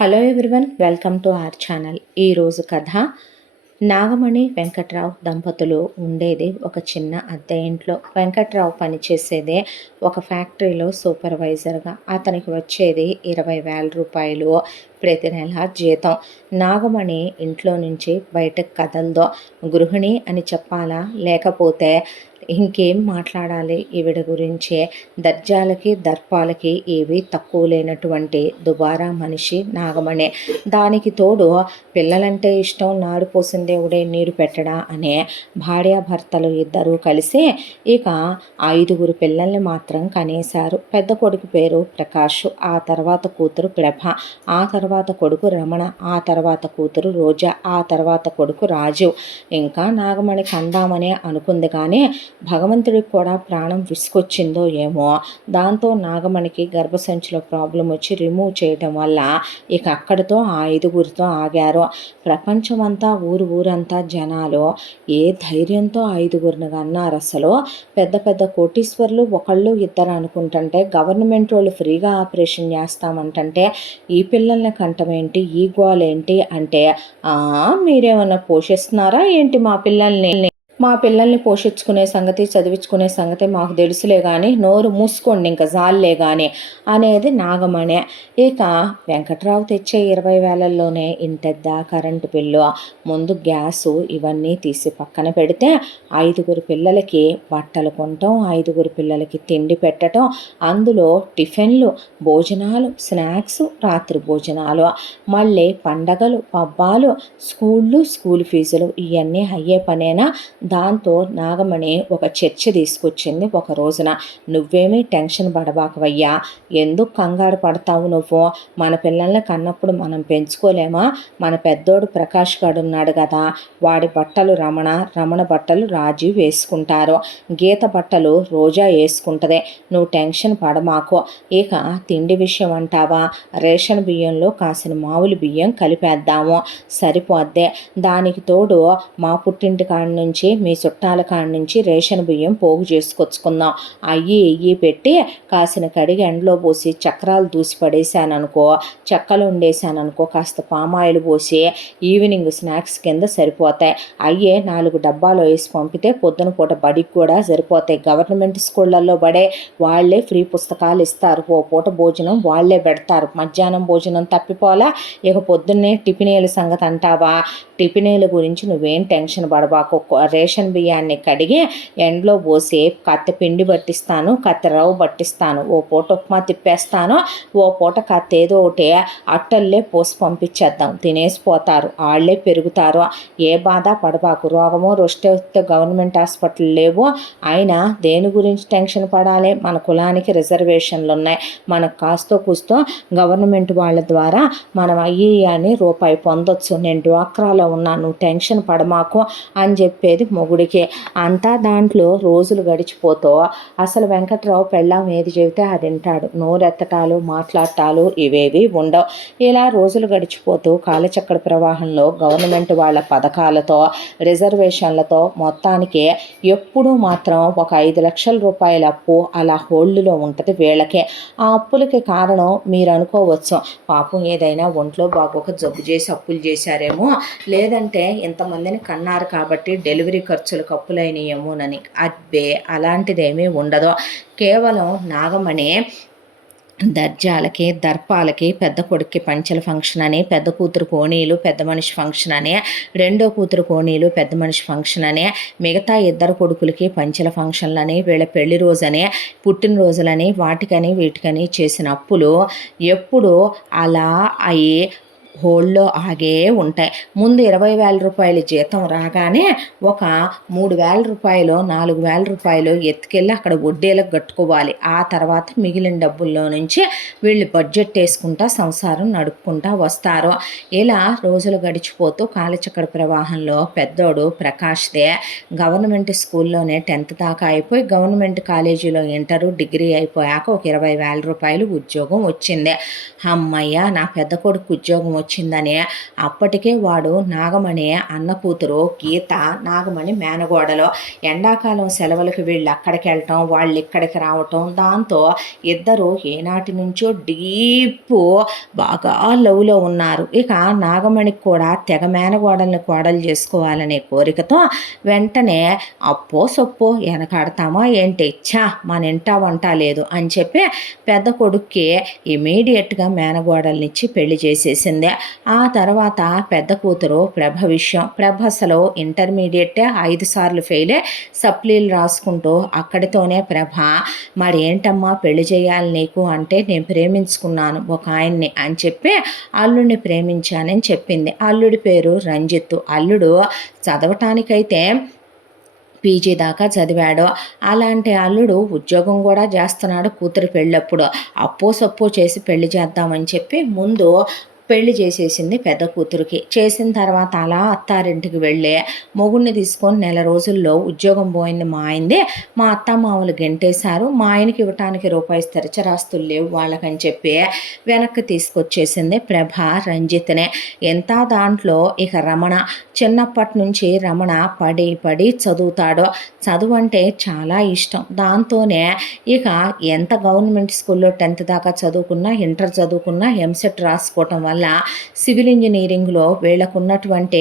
Hello everyone, welcome to our channel. ఈరోజు కథ నాగమణి వెంకట్రావు దంపతులు ఉండేది ఒక చిన్న అద్దె ఇంట్లో. వెంకట్రావు పనిచేసేదే ఒక ఫ్యాక్టరీలో సూపర్వైజర్గా. అతనికి వచ్చేది 20,000 రూపాయలు ప్రతి నెల జీతం. నాగమణి ఇంట్లో నుంచి బయటకు కదలదో. గృహిణి అని చెప్పాలా, లేకపోతే ఇంకేం మాట్లాడాలి ఈవిడ గురించే. దర్జాలకి దర్పాలకి ఏవి తక్కువ లేనటువంటి దుబారా మనిషి నాగమణి. దానికి తోడు పిల్లలంటే ఇష్టం, నాడు పోసిన దేవుడే నీరు పెట్టడా అనే భార్యాభర్తలు ఇద్దరూ కలిసి ఇక 5 పిల్లల్ని మాత్రం కనేశారు. పెద్ద కొడుకు పేరు ప్రకాష్, ఆ తర్వాత కూతురు ప్రభ, ఆ తర్వాత కొడుకు రమణ, ఆ తర్వాత కూతురు రోజా, ఆ తర్వాత కొడుకు రాజు. ఇంకా నాగమణి కందామనే అనుకుంది కానీ భగవంతుడికి కూడా ప్రాణం విసుకొచ్చిందో ఏమో. దాంతో నాగమణికి గర్భసంచిలో ప్రాబ్లం వచ్చి రిమూవ్ చేయడం వల్ల ఇక అక్కడితో ఆ 5 ఆగారు. ప్రపంచమంతా ఊరంతా జనాలు ఏ ధైర్యంతో 5 అన్నారు. అసలు పెద్ద పెద్ద కోటీశ్వర్లు ఒకళ్ళు ఇద్దరు అనుకుంటుంటే గవర్నమెంట్ వాళ్ళు ఫ్రీగా ఆపరేషన్ చేస్తామంటే ఈ పిల్లల్ని కంటమేంటి, ఈ గోలేంటి అంటే, మీరేమన్నా పోషిస్తున్నారా ఏంటి మా పిల్లల్ని పోషించుకునే సంగతి, చదివించుకునే సంగతి మాకు తెలుసులే కానీ నోరు మూసుకోండి ఇంకా జాలే కానీ అనేది నాగమణి. ఇక వెంకట్రావు తెచ్చే 20,000లోనే ఇంటెద్ద, కరెంటు బిల్లు, ముందు గ్యాసు ఇవన్నీ తీసి పక్కన పెడితే 5 పిల్లలకి బట్టలు కొనటం, 5 పిల్లలకి తిండి పెట్టడం, అందులో టిఫిన్లు, భోజనాలు, స్నాక్స్, రాత్రి భోజనాలు, మళ్ళీ పండగలు, పబ్బాలు, స్కూల్ ఫీజులు, ఇవన్నీ అయ్యే పనేనా. దాంతో నాగమణి ఒక చర్చ తీసుకొచ్చింది ఒక రోజున. నువ్వేమీ టెన్షన్ పడబాకవయ్యా, ఎందుకు కంగారు పడతావు నువ్వు? మన పిల్లల్ని కన్నప్పుడు మనం పెంచుకోలేమా? మన పెద్దోడు ప్రకాష్ గారు ఉన్నాడు కదా, వాడి బట్టలు రమణ బట్టలు రాజీ వేసుకుంటారు, గీత బట్టలు రోజా వేసుకుంటుంది. నువ్వు టెన్షన్ పడమాకు. ఇక తిండి విషయం అంటావా, రేషన్ బియ్యంలో కాసిన మామూలు బియ్యం కలిపేద్దాము, సరిపోద్దే. దానికి తోడు మా పుట్టింటి కాడి నుంచి, మీ చుట్టాల కాడి నుంచి రేషన్ బియ్యం పోగు చేసుకొచ్చుకుందాం. అయ్యి పెట్టి కాసిన కడిగి ఎండలో పోసి చక్రాలు దూసి పడేసాననుకో, చెక్కలు వండేసాననుకో, కాస్త పామాయిల్ పోసి ఈవినింగ్ స్నాక్స్ కింద సరిపోతాయి. 4 డబ్బాలు వేసి పంపితే పొద్దున పూట బడికి కూడా సరిపోతాయి. గవర్నమెంట్ స్కూళ్ళల్లో బడే వాళ్ళే ఫ్రీ పుస్తకాలు ఇస్తారు, ఓ పూట భోజనం వాళ్ళే పెడతారు. మధ్యాహ్నం భోజనం తప్పిపోలా. ఇక పొద్దున్నే టిఫినీల సంగతి అంటావా, టిఫినీల గురించి నువ్వేం టెన్షన్ పడబాకు. రేషన్ బియ్యాన్ని కడిగి ఎండలో పోసి కత్తి పిండి పట్టిస్తాను, కత్తి రవ్వ పట్టిస్తాను, ఓ పూట ఉప్మా తిప్పేస్తాను, ఓ పూట కత్తి ఏదో ఒకటి అట్టల్లే పోసి పంపించేద్దాం, తినేసిపోతారు, వాళ్ళే పెరుగుతారు. ఏ బాధ పడబాకు. రోగమో రొష్టె గవర్నమెంట్ హాస్పిటల్ లేవు, అయినా దేని గురించి టెన్షన్ పడాలి? మన కులానికి రిజర్వేషన్లు ఉన్నాయి, మనకు కాస్తో కూస్తో గవర్నమెంట్ వాళ్ళ ద్వారా మనం అని రూపాయి పొందొచ్చు. నేను డ్వాక్రాలో ఉన్నాను, నువ్వు టెన్షన్ పడమాకు అని చెప్పేది మొగుడికి. అంతా దాంట్లో రోజులు గడిచిపోతూ అసలు వెంకట్రావు పెళ్ళాం ఏది చెబితే అది వింటాడు. నోరెత్తటాలు, మాట్లాడటాలు ఇవేవి ఉండవు. ఇలా రోజులు గడిచిపోతూ కాలచక్ర ప్రవాహంలో గవర్నమెంట్ వాళ్ళ పథకాలతో, రిజర్వేషన్లతో మొత్తానికి ఎప్పుడూ మాత్రం ఒక 5 లక్షల రూపాయల అప్పు అలా హోల్డ్లో ఉంటుంది వీళ్ళకే. ఆ అప్పులకి కారణం మీరు అనుకోవచ్చు, పాపం ఏదైనా ఒంట్లో బాగోక జబ్బు చేసి అప్పులు చేశారేమో, లేదంటే ఇంతమందిని కన్నారు కాబట్టి డెలివరీ ఖర్చులకు అప్పులైనయేమోనని. అబ్బే, అలాంటిదేమీ ఉండదు. కేవలం నాగమణి దర్జాలకి దర్పాలకి, పెద్ద కొడుక్కి పంచెల ఫంక్షన్ అని, పెద్ద కూతురు కోణీలు పెద్ద మనిషి ఫంక్షన్ అని, రెండో కూతురు కోణీలు పెద్ద మనిషి ఫంక్షన్ అని, మిగతా 2 కొడుకులకి పంచెల ఫంక్షన్లని, వీళ్ళ పెళ్లి రోజని, పుట్టినరోజులని, వాటికని వీటికని చేసిన అప్పులు ఎప్పుడు అలా అయి హోల్డ్లో ఆగే ఉంటాయి. ముందు 20,000 రూపాయల జీతం రాగానే ఒక 3,000 రూపాయలు, 4,000 రూపాయలు ఎత్తుకెళ్ళి అక్కడ వడ్డీలకు కట్టుకోవాలి. ఆ తర్వాత మిగిలిన డబ్బుల్లో నుంచి వీళ్ళు బడ్జెట్ వేసుకుంటా సంసారం నడుపుకుంటా వస్తారు. ఇలా రోజులు గడిచిపోతూ కాలచక్ర ప్రవాహంలో పెద్దోడు ప్రకాష్దే గవర్నమెంట్ స్కూల్లోనే 10th దాకా అయిపోయి, గవర్నమెంట్ కాలేజీలో ఇంటరు, డిగ్రీ అయిపోయాక ఒక 20,000 రూపాయలు ఉద్యోగం వచ్చింది. అమ్మయ్య, నా పెద్ద కొడుకు ఉద్యోగం వచ్చిందని. అప్పటికే వాడు నాగమణి అన్న కూతురు గీత, నాగమణి మేనగోడలు. ఎండాకాలం సెలవులకు వీళ్ళు అక్కడికి వెళ్ళటం, వాళ్ళు ఇక్కడికి రావటం, దాంతో ఇద్దరు ఏనాటి నుంచో బాగా లవ్లో ఉన్నారు. ఇక నాగమణికి కూడా తెగ మేనగోడల్ని కోడలు చేసుకోవాలనే కోరికతో వెంటనే అప్పో సొప్పో వెనకాడతామా ఏంటి, మన ఇంట వంట లేదు అని చెప్పి పెద్ద కొడుక్కి ఇమీడియట్గా మేనగోడల్నిచ్చి పెళ్లి చేసేసింది. ఆ తర్వాత పెద్ద కూతురు ప్రభ విషయం. ప్రభ అసలు ఇంటర్మీడియట్ 5 సార్లు ఫెయిలే, సప్లీలు రాసుకుంటూ అక్కడితోనే ప్రభ మరి ఏంటమ్మా పెళ్లి చేయాలి నీకు అంటే, నేను ప్రేమించుకున్నాను ఒక ఆయన్ని అని చెప్పి అల్లుడిని ప్రేమించానని చెప్పింది. అల్లుడి పేరు రంజిత్. అల్లుడు చదవటానికైతే పీజీ దాకా చదివాడు. అలాంటి అల్లుడు ఉద్యోగం కూడా చేస్తున్నాడు. కూతురు పెళ్ళప్పుడు అప్పో సప్పో చేసి పెళ్లి చేద్దామని చెప్పి ముందు పెళ్లి చేసేసింది పెద్ద కూతురికి. చేసిన తర్వాత అలా అత్తారింటికి వెళ్ళి మొగుడిని తీసుకొని నెల రోజుల్లో ఉద్యోగం పోయింది మా ఆయనది. మా అత్తమామలు గెంటేశారు. మా ఆయనకి ఇవ్వటానికి రూపాయి స్థిరచరాస్తులు లేవు వాళ్ళకని చెప్పి వెనక్కి తీసుకొచ్చేసింది ప్రభ రంజిత్నే. ఎంత దాంట్లో ఇక రమణ చిన్నప్పటి నుంచి రమణ పడి పడి చదువుతాడు. చదువు అంటే చాలా ఇష్టం. దాంతోనే ఇక ఎంత గవర్నమెంట్ స్కూల్లో 10th దాకా చదువుకున్నా, ఇంటర్ చదువుకున్నా, ఎంసెట్ రాసుకోవటం వల్ల సివిల్ ఇంజనీరింగ్లో వీళ్ళకున్నటువంటి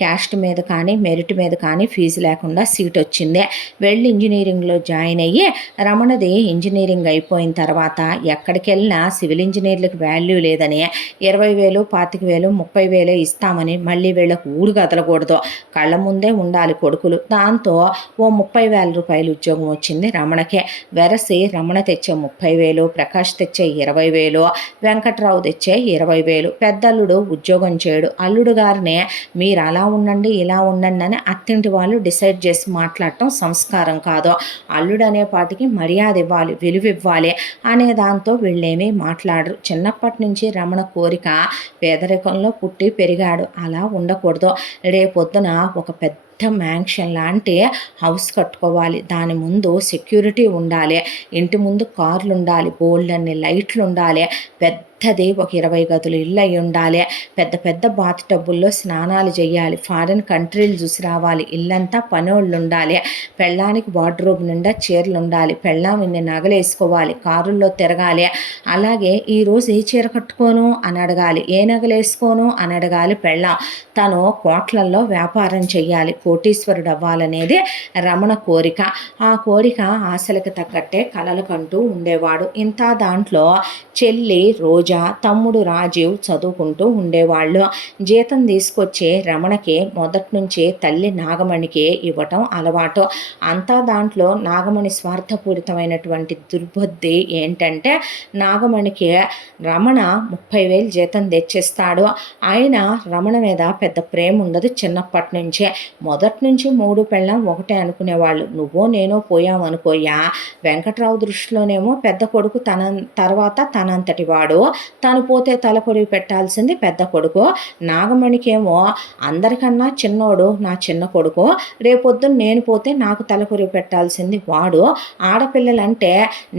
క్యాస్ట్ మీద కానీ మెరిట్ మీద కానీ ఫీజు లేకుండా సీట్ వచ్చింది. వెళ్ళి ఇంజనీరింగ్లో జాయిన్ అయ్యి రమణది ఇంజనీరింగ్ అయిపోయిన తర్వాత ఎక్కడికి వెళ్ళినా సివిల్ ఇంజనీర్లకు వాల్యూ లేదని 20,000, 25,000, 30,000 ఇస్తామని మళ్ళీ వీళ్ళకు ఊరు కదలకూడదు, కళ్ళ ముందే ఉండాలి కొడుకులు. దాంతో ఓ 30,000 రూపాయలు ఉద్యోగం వచ్చింది రమణకే. వెరసి రమణ తెచ్చే 30,000, ప్రకాష్ తెచ్చే 20,000, వెంకట్రావు తెచ్చే 20,000. పెద్దల్లుడు ఉద్యోగం చేయడు. అల్లుడు గారినే మీరు అలా ఉండండి ఇలా ఉండండి అని అత్తింటి వాళ్ళు డిసైడ్ చేసి మాట్లాడటం సంస్కారం కాదు. అల్లుడు అనే పాటికి మర్యాద ఇవ్వాలి, విలువ ఇవ్వాలి అనే దాంతో వీళ్ళేమీ మాట్లాడరు. చిన్నప్పటి నుంచి రమణ కోరిక పేదరికంలో పుట్టి పెరిగాడు. అలా ఉండకూడదు. రేపొద్దున ఒక పెద్ద మ్యాన్షన్ లాంటి హౌస్ కట్టుకోవాలి. దాని ముందు సెక్యూరిటీ ఉండాలి, ఇంటి ముందు కార్లు ఉండాలి, బోల్డ్ అన్ని లైట్లు ఉండాలి, పెద్దది ఒక 20 గదులు ఇల్లు అయి ఉండాలి, పెద్ద పెద్ద బాత్ టబ్బుల్లో స్నానాలు చేయాలి, ఫారిన్ కంట్రీలు చూసి రావాలి, ఇల్లంతా పనోళ్ళు ఉండాలి, పెళ్ళానికి వార్డ్రోబ్ నిండా చీరలు ఉండాలి, పెళ్ళాం ఇన్ని నగలు వేసుకోవాలి, కారుల్లో తిరగాలి. అలాగే ఈరోజు ఏ చీర కట్టుకోను అని అడగాలి, ఏ నగలు వేసుకోను అని అడగాలి పెళ్ళాం. తను కోట్లల్లో వ్యాపారం చెయ్యాలి, కోటీశ్వరుడు అవ్వాలనేది రమణ కోరిక. ఆ కోరిక ఆశలకు తగ్గట్టే కలలు కంటూ ఉండేవాడు. ఇంత దాంట్లో చెల్లి రోజా, తమ్ముడు రాజీవ్ చదువుకుంటూ ఉండేవాళ్ళు. జీతం తీసుకొచ్చే రమణకి మొదటి నుంచి తల్లి నాగమణికి ఇవ్వటం అలవాటు. అంతా దాంట్లో నాగమణి స్వార్థపూరితమైనటువంటి దుర్బుద్ధి ఏంటంటే, నాగమణికి రమణ 30,000 జీతం తెచ్చిస్తాడు. ఆయన రమణ మీద పెద్ద ప్రేమ ఉండదు చిన్నప్పటి నుంచే. మొదటి నుంచి 3 పెళ్ళం ఒకటే అనుకునేవాళ్ళు. నువ్వో నేనో పోయామనుకోయా. వెంకట్రావు దృష్టిలోనేమో పెద్ద కొడుకు తర్వాత తనంతటి వాడు, తను పోతే తలకొరివి పెట్టాల్సింది పెద్ద కొడుకు. నాగమణికేమో అందరికన్నా చిన్నోడు నా చిన్న కొడుకు, రేపొద్దున నేను పోతే నాకు తలకొరివి పెట్టాల్సింది వాడు. ఆడపిల్లలంటే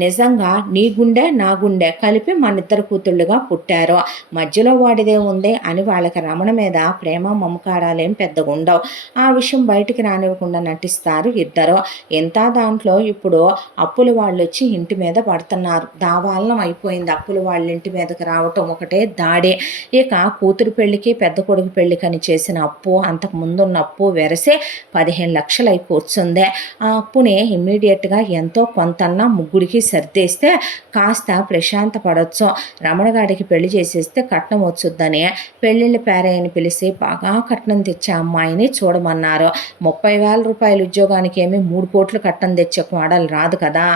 నిజంగా నీ గుండె నా గుండె కలిపి మన ఇద్దరు కూతుళ్ళుగా పుట్టారు, మధ్యలో వాడిదే ఉంది అని వాళ్ళకి రమణ మీద ప్రేమ మమకారాలేం పెద్దగా ఉండవు. ఆ విషయం బయటికి రానివ్వకుండా నటిస్తారు ఇద్దరు. ఎంత దాంట్లో ఇప్పుడు అప్పుల వాళ్ళు వచ్చి ఇంటి మీద పడుతున్నారు. దావాలనం అయిపోయింది. అప్పుల వాళ్ళ ఇంటి మీదకి రావటం ఒకటే దాడే. ఇక కూతురు పెళ్లికి పెద్ద కొడుకు పెళ్లికని చేసిన అప్పు, అంతకు ముందున్న అప్పు వెరసే 15 లక్షలు అయి కూర్చుందే. ఆ అప్పుని ఇమ్మీడియట్గా ఎంతో కొంతన్నా ముగ్గురికి సర్దేస్తే కాస్త ప్రశాంత పడవచ్చు. రమణగాడికి పెళ్లి చేసేస్తే కట్నం వచ్చుద్దని పెళ్ళిళ్ళ పేరయ్యని పిలిచి బాగా కట్నం తెచ్చే అమ్మాయిని చూడమన్నారు. 30,000 రూపాయల ఉద్యోగానికి ఏమి 3 కోట్లు కట్నం తెచ్చే కోడలు రాదు కదా.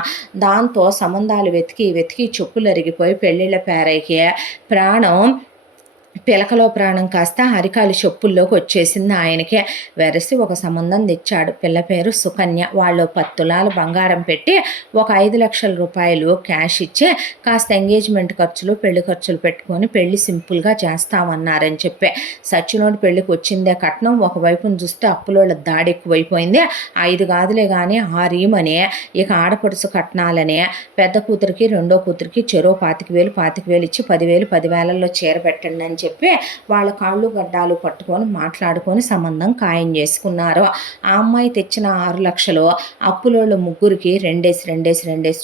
దాంతో సంబంధాలు వెతికి వెతికి చెప్పులు అరిగిపోయి పెళ్ళిళ్ళ పేరయ్యకి ప్రాణం పిలకలో ప్రాణం కాస్త అరికాలు చెప్పుల్లోకి వచ్చేసింది ఆయనకే. వెరసి ఒక సంబంధం తెచ్చాడు. పిల్ల పేరు సుకన్య. వాళ్ళు 10 తులాలు బంగారం పెట్టి ఒక 5 లక్షల రూపాయలు క్యాష్ ఇచ్చి కాస్త ఎంగేజ్మెంట్ ఖర్చులు పెళ్లి ఖర్చులు పెట్టుకొని పెళ్లి సింపుల్గా చేస్తామన్నారని చెప్పి సచ్చినోడి పెళ్లికి వచ్చిందే కట్నం. ఒకవైపును చూస్తే అప్పులోళ్ళ దాడి ఎక్కువైపోయింది. 5 కాదులే కానీ 6 ఈమని ఇక ఆడపడుచు కట్నాలనే పెద్ద కూతురికి రెండో కూతురికి చెరో 25,000 ఇచ్చి 10,000 10,000లో చీర పెట్టండి అని చెప్పి చెప్పి వాళ్ళ కాళ్ళు గడ్డాలు పట్టుకొని మాట్లాడుకొని సంబంధం ఖాయం చేసుకున్నారు. ఆ అమ్మాయి తెచ్చిన 6 లక్షలు అప్పులోళ్ళు ముగ్గురికి రెండేసి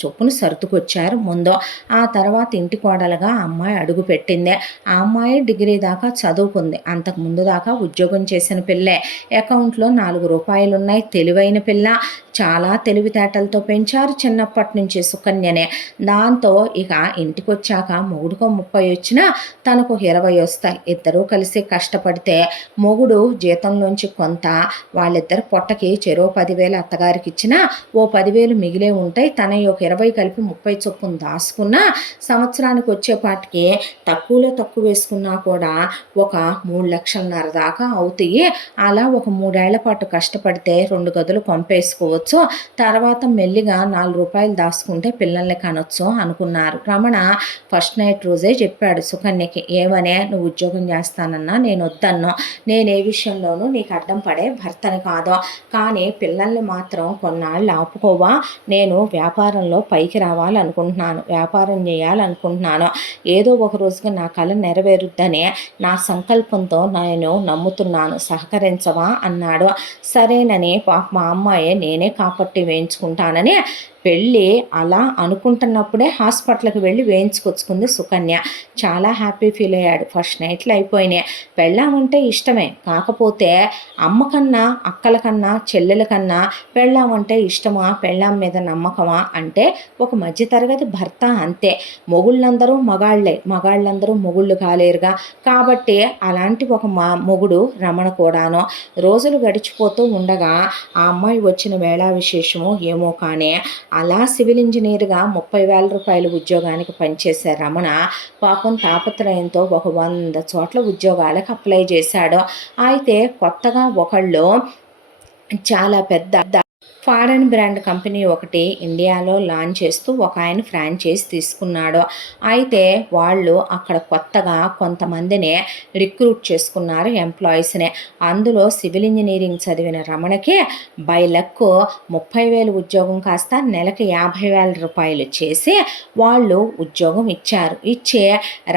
చొప్పున సర్దుకొచ్చారు ముందు. ఆ తర్వాత ఇంటి కోడలుగా ఆ అమ్మాయి అడుగు పెట్టింది. ఆ అమ్మాయి డిగ్రీ దాకా చదువుకుంది. అంతకు ముందు దాకా ఉద్యోగం చేసిన పిల్లే. అకౌంట్లో 4 రూపాయలున్నాయి. తెలివైన పిల్ల. చాలా తెలివితేటలతో పెంచారు చిన్నప్పటి నుంచి సుకన్యనే. దాంతో ఇక ఇంటికొచ్చాక మొగుడుకో 30 వచ్చినా తనకు 20 వస్తాయి. ఇద్దరూ కలిసి కష్టపడితే మొగుడు జీతంలోంచి కొంత వాళ్ళిద్దరు పొట్టకి చెరో 10,000 అత్తగారికి ఇచ్చినా ఓ 10,000 మిగిలే ఉంటాయి. తన ఒక 20 కలిపి 30 చొప్పున దాసుకున్నా సంవత్సరానికి వచ్చేపాటికి తక్కువలో తక్కువ వేసుకున్నా కూడా ఒక 3,500,000 దాకా అవుతాయి. అలా ఒక 3 ఏళ్ల పాటు కష్టపడితే 2 గదులు పంపేసుకోవచ్చు. తర్వాత మెల్లిగా 4 రూపాయలు దాచుకుంటే పిల్లల్ని కనొచ్చు అనుకున్నారు. రమణ ఫస్ట్ నైట్ రోజే చెప్పాడు సుకన్యకి, ఏమనే నువ్వు ఉద్యోగం చేస్తానన్నా నేను వద్దన్ను. నేను ఏ విషయంలోనూ నీకు అడ్డం పడే భర్తని కాదు. కానీ పిల్లల్ని మాత్రం కొన్నాళ్ళు ఆపుకోవా. నేను వ్యాపారంలో పైకి రావాలనుకుంటున్నాను. వ్యాపారం చేయాలనుకుంటున్నాను. ఏదో ఒక రోజుగా నా కళ నెరవేరుద్దని నా సంకల్పంతో నేను నమ్ముతున్నాను. సహకరించవా అన్నాడు. సరేనని మా అమ్మాయే నేనే కాపట్టి వేయించుకుంటానని వెళ్ళి అలా అనుకుంటున్నప్పుడే హాస్పిటల్కి వెళ్ళి వేయించుకొచ్చుకుంది సుకన్య. చాలా హ్యాపీ ఫీల్ అయ్యాడు. ఫస్ట్ నైట్లు అయిపోయినాయి. పెళ్ళామంటే ఇష్టమే, కాకపోతే అమ్మ కన్నా అక్కల కన్నా చెల్లెల కన్నా పెళ్ళామంటే ఇష్టమా, పెళ్ళాం మీద నమ్మకమా అంటే ఒక మధ్యతరగతి భర్త అంతే. మొగుళ్ళందరూ మగాళ్లే, మగాళ్ళందరూ మొగుళ్ళు కాలేరుగా. కాబట్టి అలాంటి ఒక మొగుడు రమణ కూడాను. రోజులు గడిచిపోతూ ఉండగా ఆ అమ్మాయి వచ్చిన వేళ విశేషమో ఏమో కానీ అలా సివిల్ ఇంజనీర్గా 30,000 రూపాయలు ఉద్యోగానికి పనిచేసే రమణ పాపం తాపత్రయంతో ఒక 100 చోట్ల ఉద్యోగాలకు అప్లై చేశాడు. అయితే కొత్తగా ఒకళ్ళు చాలా పెద్ద ఫారెన్ బ్రాండ్ కంపెనీ ఒకటి ఇండియాలో లాంచ్ చేస్తూ ఒక ఆయన ఫ్రాంచైజ్ తీసుకున్నాడు. అయితే వాళ్ళు అక్కడ కొత్తగా కొంతమందిని రిక్రూట్ చేసుకున్నారు ఎంప్లాయీస్ని. అందులో సివిల్ ఇంజనీరింగ్ చదివిన రమణకి బై లక్ 30,000 ఉద్యోగం కాస్త నెలకి 50,000 రూపాయలు చేసి వాళ్ళు ఉద్యోగం ఇచ్చారు. ఇచ్చే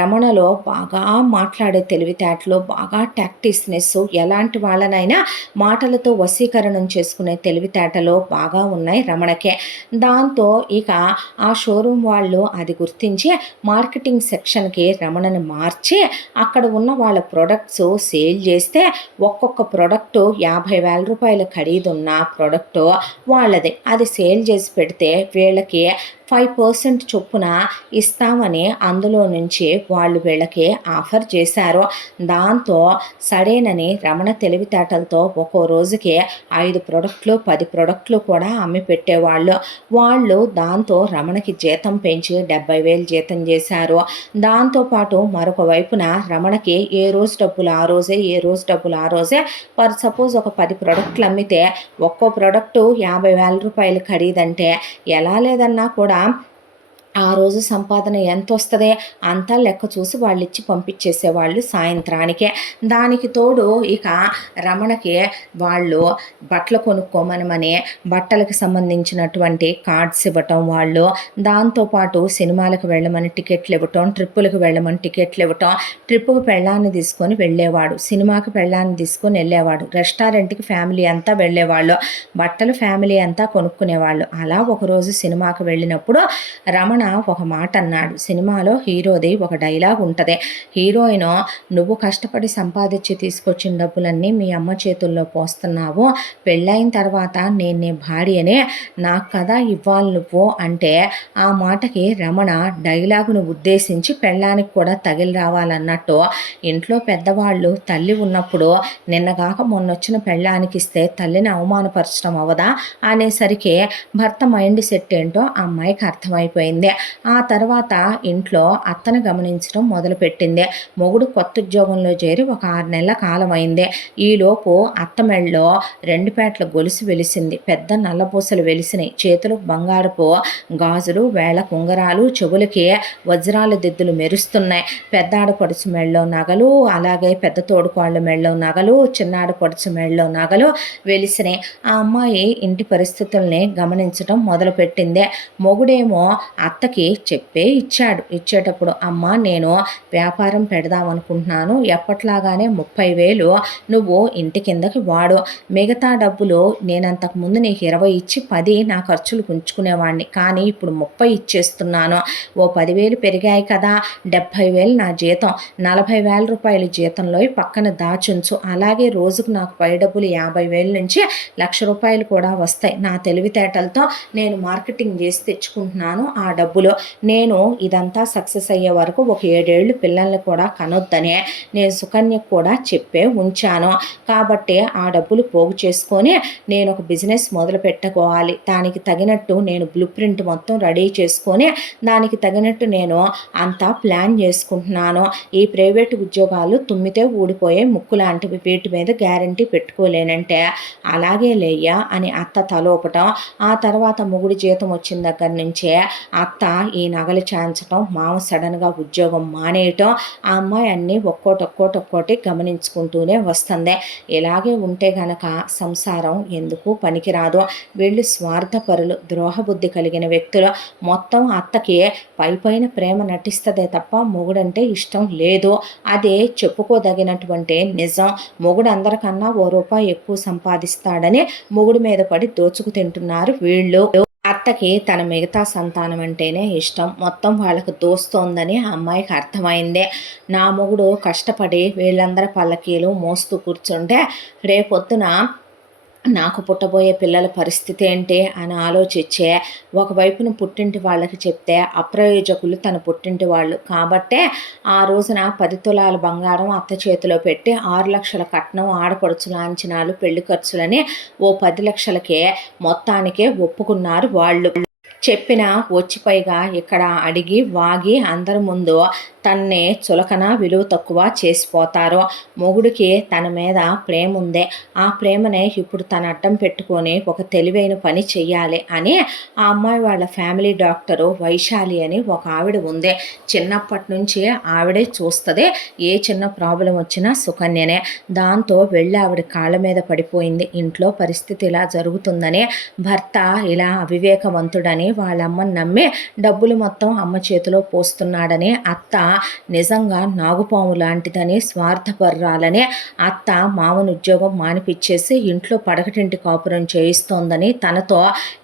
రమణలో బాగా మాట్లాడే తెలివితేటలు, బాగా టాక్టిస్నెస్, ఎలాంటి వాళ్ళనైనా మాటలతో వశీకరణం చేసుకునే తెలివితేటలు బాగా ఉన్నాయి రమణకే. దాంతో ఇక ఆ షోరూమ్ వాళ్ళు అది గుర్తించి మార్కెటింగ్ సెక్షన్కి రమణని మార్చి అక్కడ ఉన్న వాళ్ళ ప్రొడక్ట్స్ సేల్ చేస్తే ఒక్కొక్క ప్రొడక్టు 50,000 రూపాయల ఖరీదున్న ప్రొడక్టు వాళ్ళది. అది సేల్ చేసి పెడితే వీళ్ళకి 5% చొప్పున ఇస్తామని అందులో నుంచి వాళ్ళు వీళ్ళకి ఆఫర్ చేశారు. దాంతో సడేనని రమణ తెలివితేటలతో ఒక్కో రోజుకి 5 ప్రొడక్ట్లు 10 ప్రొడక్ట్లు కూడా అమ్మి పెట్టేవాళ్ళు. వాళ్ళు దాంతో రమణకి జీతం పెంచి 70,000 జీతం చేశారు. దాంతోపాటు మరొక వైపున రమణకి ఏ రోజు డబ్బులు ఆ రోజే, ఏ రోజు డబ్బులు ఆ రోజే. ఫర్ సపోజ్ ఒక 10 ప్రొడక్ట్లు అమ్మితే ఒక్కో ప్రొడక్టు 50,000 రూపాయలు ఖరీదంటే ఎలా లేదన్నా కూడా ఆ రోజు సంపాదన ఎంత వస్తుంది అంతా లెక్క చూసి వాళ్ళు ఇచ్చి పంపించేసేవాళ్ళు సాయంత్రానికే. దానికి తోడు ఇక రమణకి వాళ్ళు బట్టలు కొనుక్కోమనమని బట్టలకు సంబంధించినటువంటి కార్డ్స్ ఇవ్వటం వాళ్ళు. దాంతోపాటు సినిమాలకు వెళ్ళమని టికెట్లు ఇవ్వటం, ట్రిప్పులకు వెళ్ళమని టికెట్లు ఇవ్వటం. ట్రిప్పుకు పెళ్ళాన్ని తీసుకొని వెళ్ళేవాడు, సినిమాకి పెళ్ళాన్ని తీసుకొని వెళ్ళేవాడు, రెస్టారెంట్కి ఫ్యామిలీ అంతా వెళ్ళేవాళ్ళు, బట్టలు ఫ్యామిలీ అంతా కొనుక్కునేవాళ్ళు. అలా ఒకరోజు సినిమాకి వెళ్ళినప్పుడు రమణ ఒక మాట అన్నాడు. సినిమాలో హీరోది ఒక డైలాగ్ ఉంటుంది. హీరోయిన్, నువ్వు కష్టపడి సంపాదించి తీసుకొచ్చిన డబ్బులన్నీ మీ అమ్మ చేతుల్లో పోస్తున్నావు, పెళ్ళైన తర్వాత నేను నీ భార్యనే, నాకు కదా ఇవ్వాలి నువ్వు అంటే ఆ మాటకి రమణ డైలాగును ఉద్దేశించి పెళ్ళానికి కూడా తగిలి రావాలన్నట్టు ఇంట్లో పెద్దవాళ్ళు తల్లి ఉన్నప్పుడు నిన్నగాక మొన్నొచ్చిన పెళ్ళానికి ఇస్తే తల్లిని అవమానపరచడం అవదా అనేసరికి భర్త మైండ్ సెట్ ఏంటో ఆ అమ్మాయికి అర్థమైపోయింది. ఆ తర్వాత ఇంట్లో అత్తను గమనించడం మొదలుపెట్టింది. మొగుడు కొత్త ఉద్యోగంలో చేరి ఒక 6 నెలల కాలం అయింది. ఈలోపు అత్త మెళ్ళలో 2 పేటల గొలుసు వెలిసింది. పెద్ద నల్లపూసలు వెలిసినాయి. చేతులకు బంగారపు గాజులు, వేళ కుంగరాలు, చెవులకి వజ్రాల దిద్దులు మెరుస్తున్నాయి. పెద్ద ఆడపడుచు మెళ్ళలో నగలు, అలాగే పెద్ద తోడుకోళ్ళ మెళ్ళలో నగలు, చిన్న ఆడపడుచు మెళ్ళలో నగలు వెలిసినాయి. ఆ అమ్మాయి ఇంటి పరిస్థితుల్ని గమనించడం మొదలుపెట్టింది. మొగుడేమో అత్త అత్తకి చెప్పే ఇచ్చాడు. ఇచ్చేటప్పుడు అమ్మ నేను వ్యాపారం పెడదాం అనుకుంటున్నాను, ఎప్పట్లాగానే 30,000 నువ్వు ఇంటి కిందకి వాడు, మిగతా డబ్బులు నేను అంతకుముందు నీకు 20 ఇచ్చి 10 నా ఖర్చులు ఉంచుకునేవాడిని, కానీ ఇప్పుడు 30 ఇచ్చేస్తున్నాను, ఓ 10,000 పెరిగాయి కదా, 70,000 నా జీతం, 40,000 రూపాయల జీతంలో పక్కన దాచుంచు, అలాగే రోజుకు నాకు పై డబ్బులు 50,000 నుంచి 1,00,000 రూపాయలు కూడా వస్తాయి, నా తెలివితేటలతో నేను మార్కెటింగ్ చేసి తెచ్చుకుంటున్నాను ఆ డబ్బులు, నేను ఇదంతా సక్సెస్ అయ్యే వరకు ఒక 7 ఏళ్ళు పిల్లల్ని కూడా కనొద్దనే నేను సుకన్యకు కూడా చెప్పే ఉంచాను, కాబట్టి ఆ డబ్బులు పోగు చేసుకొని నేను ఒక బిజినెస్ మొదలు పెట్టుకోవాలి, దానికి తగినట్టు నేను బ్లూ ప్రింట్ మొత్తం రెడీ చేసుకొని దానికి తగినట్టు నేను అంతా ప్లాన్ చేసుకుంటున్నాను, ఈ ప్రైవేటు ఉద్యోగాలు తుమ్మితే ఊడిపోయే ముక్కు లాంటివి, వీటి మీద గ్యారంటీ పెట్టుకోలేనంటే అలాగే లేయ్యా అని అత్త తలోపటం. ఆ తర్వాత మొగుడి జీతం వచ్చిన దగ్గర నుంచే అత్త ఈ నగలు చేయించటం, మామ సడన్గా ఉద్యోగం మానేయటం, ఆ అమ్మాయి అన్నీ ఒక్కోటి గమనించుకుంటూనే వస్తుంది. ఇలాగే ఉంటే గనక సంసారం ఎందుకు పనికిరాదు. వీళ్ళు స్వార్థపరులు, ద్రోహబుద్ధి కలిగిన వ్యక్తులు. మొత్తం అత్తకి పైపైన ప్రేమ నటిస్తుందే తప్ప మొగుడంటే ఇష్టం లేదు, అదే చెప్పుకోదగినటువంటి నిజం. మొగుడు అందరికన్నా ఓ రూపాయి ఎక్కువ సంపాదిస్తాడని మొగుడు మీద పడి దోచుకు తింటున్నారు వీళ్ళు. అత్తకి తన మిగతా సంతానం అంటేనే ఇష్టం, మొత్తం వాళ్ళకు దోస్తోందని ఆ అమ్మాయికి అర్థమైందే. నా మొగుడు కష్టపడి వీళ్ళందరి పల్లకీలు మోస్తూ కూర్చుంటే రేపొద్దున నాకు పుట్టబోయే పిల్లల పరిస్థితి ఏంటి అని ఆలోచించే ఒకవైపున పుట్టింటి వాళ్ళకి చెప్తే అప్రయోజకులు తన పుట్టింటి వాళ్ళు, కాబట్టే ఆ రోజున 10 తులాల బంగారం అత్త చేతిలో పెట్టి 6 లక్షల కట్నం, ఆడపడుచు లాంఛనాలు, పెళ్లి ఖర్చులని ఓ 10 లక్షలకే మొత్తానికే ఒప్పుకున్నారు వాళ్ళు. చెప్పిన వచ్చి పైగా ఇక్కడ అడిగి వాగి అందరి ముందు తన్నే చులకన, విలువ తక్కువ చేసిపోతారు. మొగుడికి తన మీద ప్రేమ ఉందే, ఆ ప్రేమనే ఇప్పుడు తన అడ్డం పెట్టుకొని ఒక తెలివైన పని చెయ్యాలి అని ఆ అమ్మాయి వాళ్ళ ఫ్యామిలీ డాక్టరు వైశాలి అని ఒక ఆవిడ ఉంది. చిన్నప్పటి నుంచి ఆవిడే చూస్తుంది, ఏ చిన్న ప్రాబ్లం వచ్చినా సుకన్యనే. దాంతో వెళ్ళి ఆవిడ కాళ్ళ మీద పడిపోయింది, ఇంట్లో పరిస్థితి ఇలా జరుగుతుందని, భర్త ఇలా అవివేకవంతుడని వాళ్ళమ్మని నమ్మి డబ్బులు మొత్తం అమ్మ చేతిలో పోస్తున్నాడని, అత్త నిజంగా నాగుపాము లాంటిదని, స్వార్థపర్రాలని, అత్త మామను ఉద్యోగం మానిపించేసి ఇంట్లో పడకటింటి కాపురం చేయిస్తోందని, తనతో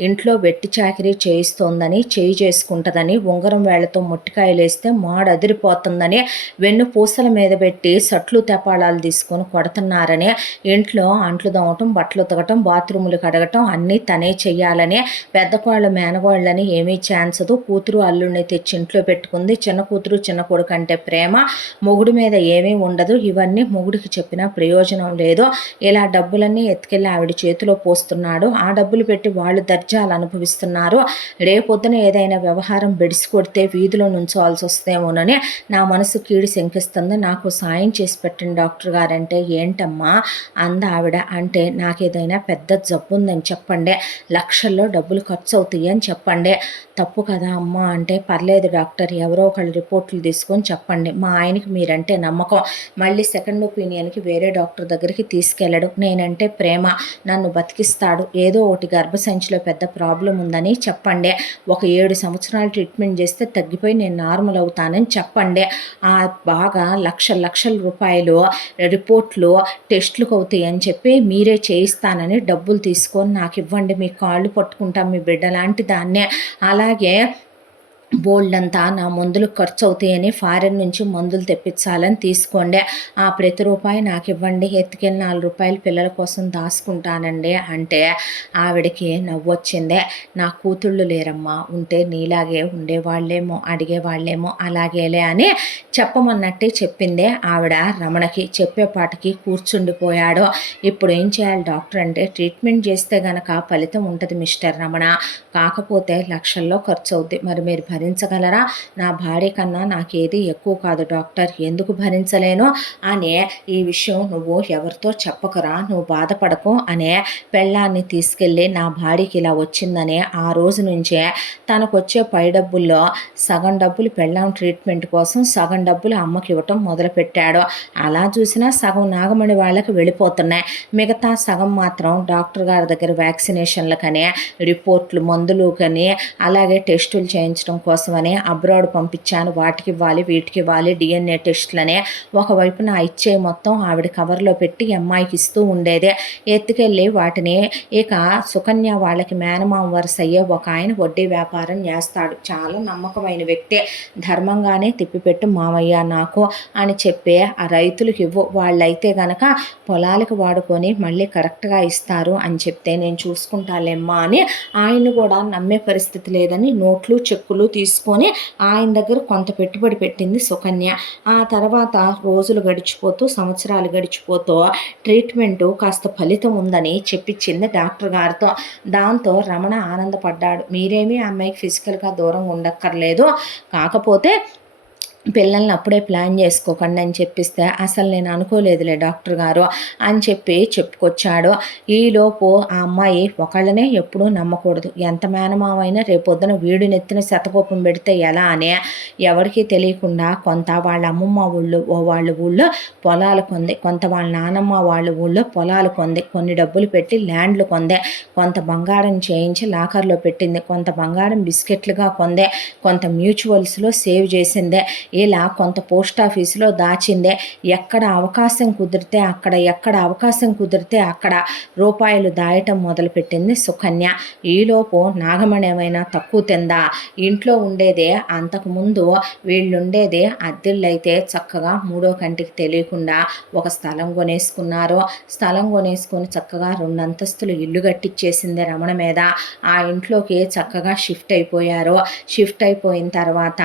ఇంట్లో వెట్టి చాకిరీ చేయిస్తోందని, చేయి చేసుకుంటుందని, ఉంగరం వేళ్లతో మొట్టికాయలేస్తే మాడు అదిరిపోతుందని, వెన్ను పూసల మీద పెట్టి సట్లు తెపాళాలు తీసుకొని కొడుతున్నారని, ఇంట్లో అంట్లు దోమటం, బట్టలు ఉతకటం, బాత్రూములు కడగటం అన్నీ తనే చెయ్యాలని, పెద్దకోళ్ళ మేనగోళ్ళని ఏమీ ఛాన్సదు, కూతురు అల్లుడిని తెచ్చి ఇంట్లో పెట్టుకుంది, చిన్న కూతురు చిన్న కొడుకు అంటే ప్రేమ, మొగుడు మీద ఏమీ ఉండదు, ఇవన్నీ మొగుడికి చెప్పినా ప్రయోజనం లేదు, ఇలా డబ్బులన్నీ ఎత్తుకెళ్ళి ఆవిడ చేతిలో పోస్తున్నాడు, ఆ డబ్బులు పెట్టి వాళ్ళు దర్జాలు అనుభవిస్తున్నారు, రేపొద్దున ఏదైనా వ్యవహారం బెడిసి కొడితే వీధిలో నుంచోవాల్సి వస్తేమోనని నా మనసు కీడి శంకిస్తుంది, నాకు సాయం చేసి పెట్టిన డాక్టర్ గారంటే ఏంటమ్మా అంద ఆవిడ. అంటే నాకేదైనా పెద్ద జబ్బు ఉందని చెప్పండి, లక్షల్లో డబ్బులు ఖర్చు అవుతాయి అని చెప్పండి. తప్పు కదా అమ్మ అంటే, పర్లేదు డాక్టర్, ఎవరో ఒకళ్ళు రిపోర్ట్లు తీసుకొని చెప్పండి, మా ఆయనకి మీరంటే నమ్మకం, మళ్ళీ సెకండ్ ఒపీనియన్కి వేరే డాక్టర్ దగ్గరికి తీసుకెళ్ళడు, నేనంటే ప్రేమ, నన్ను బతికిస్తాడు, ఏదో ఒకటి గర్భసంచిలో పెద్ద ప్రాబ్లం ఉందని చెప్పండి, ఒక 7 సంవత్సరాలు ట్రీట్మెంట్ చేస్తే తగ్గిపోయి నేను నార్మల్ అవుతానని చెప్పండి, బాగా లక్షల రూపాయలు రిపోర్ట్లు టెస్టులకు అవుతాయి అని చెప్పి మీరే చేయిస్తానని డబ్బులు తీసుకొని నాకు ఇవ్వండి, మీ కాళ్ళు పట్టుకుంటాం, మీ బిడ్డ లాంటి దాన్నే, అలాగే బోల్డంతా నా మందులు ఖర్చు అవుతాయని ఫారెన్ నుంచి మందులు తెప్పించాలని తీసుకోండి, ఆ ప్రతి రూపాయి నాకు ఇవ్వండి, ఎత్తుకెళ్ళి 4 రూపాయలు పిల్లల కోసం దాచుకుంటానండి అంటే ఆవిడకి నవ్వొచ్చిందే. నా కూతుళ్ళు లేరమ్మా, ఉంటే నీలాగే ఉండేవాళ్ళేమో, అడిగేవాళ్ళేమో, అలాగేలే అని చెప్పమన్నట్టే చెప్పిందే ఆవిడ రమణకి. చెప్పేపాటికి కూర్చుండిపోయాడు. ఇప్పుడు ఏం చేయాలి డాక్టర్ అంటే, ట్రీట్మెంట్ చేస్తే గనక ఫలితం ఉంటుంది మిస్టర్ రమణ, కాకపోతే లక్షల్లో ఖర్చు అవుద్ది, మరి మీరు భరించగలరా? నా భార్య కన్నా నాకేది ఎక్కువ కాదు డాక్టర్, ఎందుకు భరించలేను అనే ఈ విషయం నువ్వు ఎవరితో చెప్పకరా, నువ్వు బాధపడకు అనే పెళ్ళాన్ని తీసుకెళ్ళి నా భార్యకి ఇలా వచ్చిందనే ఆ రోజు నుంచే తనకు వచ్చే పై డబ్బుల్లో సగం డబ్బులు పెళ్ళాం ట్రీట్మెంట్ కోసం, సగం డబ్బులు అమ్మకి ఇవ్వటం మొదలుపెట్టాడు. అలా చూసినా సగం నాగమణి వాళ్ళకి వెళ్ళిపోతున్నాయి, మిగతా సగం మాత్రం డాక్టర్ గారి దగ్గర వ్యాక్సినేషన్లకనే, రిపోర్ట్లు మందులు కని, అలాగే టెస్టులు చేయించడం కోసమని అబ్రాడ్ పంపించాను, వాటికి ఇవ్వాలి వీటికి ఇవ్వాలి DNA టెస్టులనే. ఒకవైపు నా ఇచ్చే మొత్తం ఆవిడ కవర్లో పెట్టి అమ్మాయికి ఇస్తూ ఉండేదే. ఎత్తుకెళ్ళి వాటిని ఇక సుకన్య వాళ్ళకి మేనమామ వరుస అయ్యే ఒక ఆయన వడ్డీ వ్యాపారం చేస్తాడు, చాలా నమ్మకమైన వ్యక్తే. ధర్మంగానే తిప్పిపెట్టు మావయ్య నాకు అని చెప్పే ఆ రైతులకు ఇవ్వు, వాళ్ళైతే గనక పొలాలకు వాడుకొని మళ్ళీ కరెక్ట్గా ఇస్తారు అని చెప్తే నేను చూసుకుంటాలేమ్మా అని ఆయన్ని కూడా నమ్మే పరిస్థితి లేదని నోట్లు చెక్కులు తీసుకొని ఆయన దగ్గర కొంత పెట్టుబడి పెట్టింది సుకన్య. ఆ తర్వాత రోజులు గడిచిపోతూ సంవత్సరాలు గడిచిపోతూ ట్రీట్మెంటు కాస్త ఫలితం ఉందని చెప్పించింది డాక్టర్ గారితో. దాంతో రమణ ఆనందపడ్డాడు. మీరేమీ అమ్మాయికి ఫిజికల్గా దూరం ఉండక్కర్లేదు, కాకపోతే పిల్లల్ని అప్పుడే ప్లాన్ చేసుకోకండి అని చెప్పిస్తే అసలు నేను అనుకోలేదులే డాక్టర్ గారు అని చెప్పి చెప్పుకొచ్చాడు. ఈలోపు ఆ అమ్మాయి ఒకళ్ళనే ఎప్పుడూ నమ్మకూడదు, ఎంత మేనమావైనా రేపొద్దున వీడు నెత్తిన శతకోపం పెడితే ఎలా అని ఎవరికీ తెలియకుండా కొంత వాళ్ళ అమ్మమ్మ వాళ్ళ ఊళ్ళో పొలాలు కొంది, కొంత వాళ్ళ నానమ్మ వాళ్ళ ఊళ్ళో పొలాలు కొంది, కొన్ని డబ్బులు పెట్టి ల్యాండ్లు కొందే, కొంత బంగారం చేయించి లాకర్లో పెట్టింది, కొంత బంగారం బిస్కెట్లుగా కొందే, కొంత మ్యూచువల్స్లో సేవ్ చేసిందే, ఇలా కొంత పోస్ట్ ఆఫీసులో దాచిందే. ఎక్కడ అవకాశం కుదిరితే అక్కడ రూపాయలు దాయటం మొదలుపెట్టింది సుకన్య. ఈలోపు నాగమణి ఏమైనా తక్కువ తిందా? ఇంట్లో ఉండేదే అంతకుముందు వీళ్ళుండేదే అద్దెళ్ళైతే చక్కగా మూడో కంటికి తెలియకుండా ఒక స్థలం కొనేసుకున్నారు. స్థలం కొనేసుకొని చక్కగా 2 అంతస్తులు ఇల్లు కట్టించేసింది రమణ మీద. ఆ ఇంట్లోకి చక్కగా షిఫ్ట్ అయిపోయారు. షిఫ్ట్ అయిపోయిన తర్వాత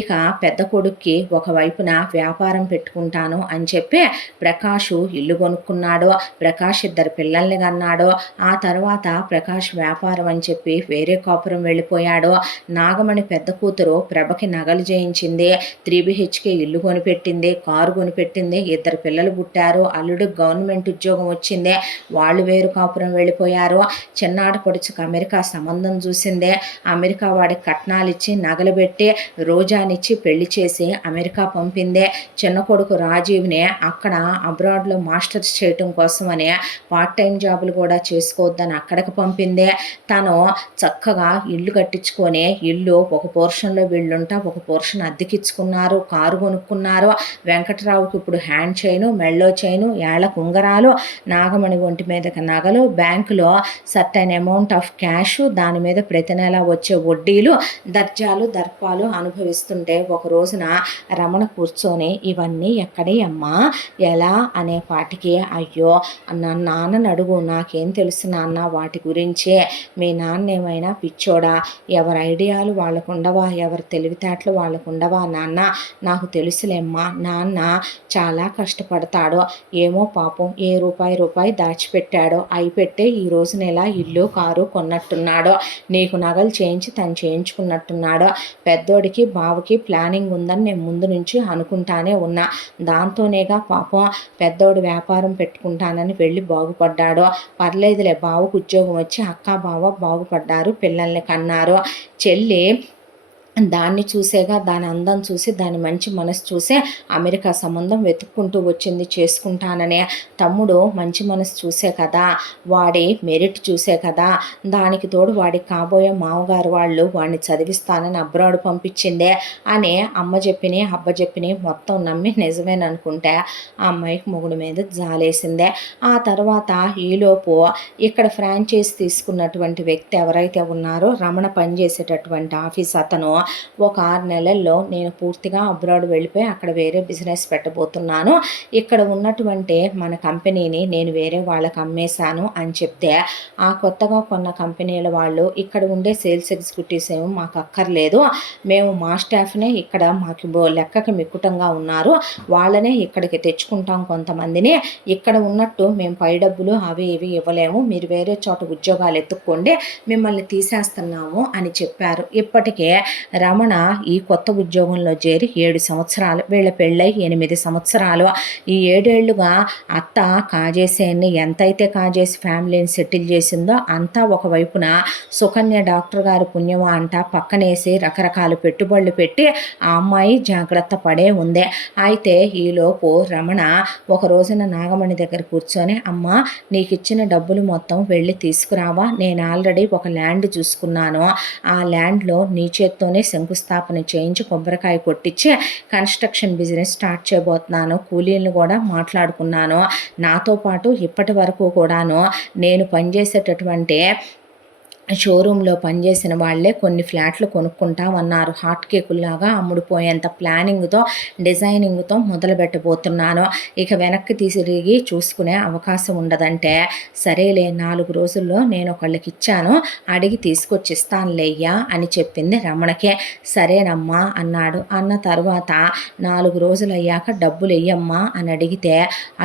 ఇక పెద్ద కొడుక్కి ఒకవైపున వ్యాపారం పెట్టుకుంటాను అని చెప్పి ప్రకాష్ ఇల్లు కొనుక్కున్నాడు. ప్రకాష్ 2 పిల్లల్ని కన్నాడు. ఆ తర్వాత ప్రకాష్ వ్యాపారం అని చెప్పి వేరే కాపురం వెళ్ళిపోయాడు. నాగమణి పెద్ద కూతురు ప్రభకి నగలు చేయించింది, 3 BHK ఇల్లు కొనిపెట్టింది, కారు కొనిపెట్టింది, 2 పిల్లలు పుట్టారు, అల్లుడు గవర్నమెంట్ ఉద్యోగం వచ్చింది, వాళ్ళు వేరు కాపురం వెళ్ళిపోయారు. చిన్నాడు పొడుచుకు అమెరికా సంబంధం చూసిందే, అమెరికా వాడికి కట్నాలు ఇచ్చి నగలు పెట్టి రోజానిచ్చి పెళ్లి చేసి అమెరికా పంపిందే. చిన్న కొడుకు రాజీవ్ని అక్కడ అబ్రాడ్లో మాస్టర్స్ చేయటం కోసమని పార్ట్ టైం జాబులు కూడా చేసుకోవద్దని అక్కడికి పంపిందే. తను చక్కగా ఇల్లు కట్టించుకొని ఇల్లు ఒక పోర్షన్లో వీళ్ళుంటా ఒక పోర్షన్ అద్దెకిచ్చుకున్నారు, కారు కొనుక్కున్నారు. వెంకట్రావుకి ఇప్పుడు హ్యాండ్ చైను, మెళ్ళో చైను, ఏళ్లకు ఉంగరాలు, నాగమణి ఒంటి మీద నగలు, బ్యాంకులో సర్టైన్ అమౌంట్ ఆఫ్ క్యాష్, దాని మీద ప్రతి నెల వచ్చే వడ్డీలు, దర్జాలు దర్పాలు అనుభవిస్తుంటే ఒక రోజున రమణ కూర్చొని ఇవన్నీ ఎక్కడి అమ్మా ఎలా అనే పాటికి అయ్యో నాన్నని అడుగు, నాకేం తెలుసు నాన్న వాటి గురించే, మీ నాన్న ఏమైనా పిచ్చోడా, ఎవరి ఐడియాలు వాళ్ళకు ఉండవా, ఎవరి తెలివితేటలు వాళ్ళకు ఉండవా నాన్న, నాకు తెలుసులేమ్మా, నాన్న చాలా కష్టపడతాడో ఏమో పాపం, ఏ రూపాయి దాచిపెట్టాడో అయి పెట్టే ఈ రోజున ఇలా ఇల్లు కారు కొన్నట్టున్నాడో, నీకు నగలు చేయించి తను చేయించుకున్నట్టున్నాడో, పెద్దోడికి బావకి ప్లానింగ్ ఉందని నేను ముందు నుంచి అనుకుంటానే ఉన్నా, దాంతోనేగా పాపం పెద్దోడు వ్యాపారం పెట్టుకుంటానని వెళ్ళి బాగుపడ్డాడో, పర్లేదులే బావకు ఉద్యోగం వచ్చి అక్క బావ బాగుపడ్డారు, పిల్లల్ని కన్నారు, చెల్లి దాన్ని చూసేగా, దాని అందం చూసి దాని మంచి మనసు చూసే అమెరికా సంబంధం వెతుక్కుంటూ వచ్చింది చేసుకుంటాననే, తమ్ముడు మంచి మనసు చూసే కదా, వాడి మెరిట్ చూసే కదా, దానికి తోడు వాడి కాబోయే మామగారు వాళ్ళు వాడిని చదివిస్తానని అబ్రాడ్ పంపించిందే అని అమ్మ చెప్పిని అబ్బ చెప్పిని మొత్తం నమ్మి నిజమేననుకుంటే ఆ అమ్మాయికి మొగుడు మీద జాలేసిందే. ఆ తర్వాత ఈలోపు ఇక్కడ ఫ్రాంచైజ్ తీసుకున్నటువంటి వ్యక్తి ఎవరైతే ఉన్నారో రమణ పనిచేసేటటువంటి ఆఫీస్ అతను ఒక 6 నెలల్లో నేను పూర్తిగా అబ్రాడ్ వెళ్ళిపోయి అక్కడ వేరే బిజినెస్ పెట్టబోతున్నాను, ఇక్కడ ఉన్నటువంటి మన కంపెనీని నేను వేరే వాళ్ళకి అమ్మేశాను అని చెప్తే, ఆ కొత్తగా కొన్న కంపెనీల వాళ్ళు ఇక్కడ ఉండే సేల్స్ ఎగ్జిక్యూటివ్స్ ఏమో మాకు అక్కర్లేదు, మేము మా స్టాఫ్నే ఇక్కడ మాకు లెక్కకి మిక్కుటంగా ఉన్నారు, వాళ్ళనే ఇక్కడికి తెచ్చుకుంటాం, కొంతమందిని ఇక్కడ ఉన్నట్టు మేము పై డబ్బులు అవి ఇవి ఇవ్వలేము, మీరు వేరే చోట ఉద్యోగాలు ఎత్తుక్కోండి, మిమ్మల్ని తీసేస్తున్నాము అని చెప్పారు. ఇప్పటికే రమణ ఈ కొత్త ఉద్యోగంలో చేరి 7 సంవత్సరాలు, వీళ్ళ పెళ్ళై 8 సంవత్సరాలు. ఈ 7 ఏళ్లుగా అత్త కాజేసేయన్ని ఎంతైతే కాజేసి ఫ్యామిలీని సెటిల్ చేసిందో అంతా ఒకవైపున సుకన్య డాక్టర్ గారి పుణ్యమా అంట పక్కనేసి రకరకాల పెట్టుబడులు పెట్టి ఆ అమ్మాయి జాగ్రత్త పడే ఉంది. అయితే ఈలోపు రమణ ఒక రోజున నాగమణి దగ్గర కూర్చొని, అమ్మ నీకు ఇచ్చిన డబ్బులు మొత్తం వెళ్ళి తీసుకురావా, నేను ఆల్రెడీ ఒక ల్యాండ్ చూసుకున్నాను, ఆ ల్యాండ్లో నీ చేత్తోనే శంకుస్థాపన చేయించి కొబ్బరికాయ కొట్టించి కన్స్ట్రక్షన్ బిజినెస్ స్టార్ట్ చేయబోతున్నాను. కూలీలను కూడా మాట్లాడుకున్నాను. నాతో పాటు ఇప్పటి వరకు కూడాను నేను పనిచేసేటటువంటి షోరూంలో పనిచేసిన వాళ్ళే కొన్ని ఫ్లాట్లు కొనుక్కుంటామన్నారు. హాట్ కేకుల్లాగా అమ్ముడుపోయేంత ప్లానింగ్తో డిజైనింగ్తో మొదలు పెట్టబోతున్నాను. ఇక వెనక్కి తిరిగి చూసుకునే అవకాశం ఉండదంటే, సరేలే 4 రోజుల్లో నేను ఒకళ్ళకి ఇచ్చాను, అడిగి తీసుకొచ్చి ఇస్తానులేయ్యా అని చెప్పింది రమణకే. సరేనమ్మా అన్నాడు. అన్న తర్వాత 4 రోజులు అయ్యాక డబ్బులు వెయ్యమ్మా అని అడిగితే,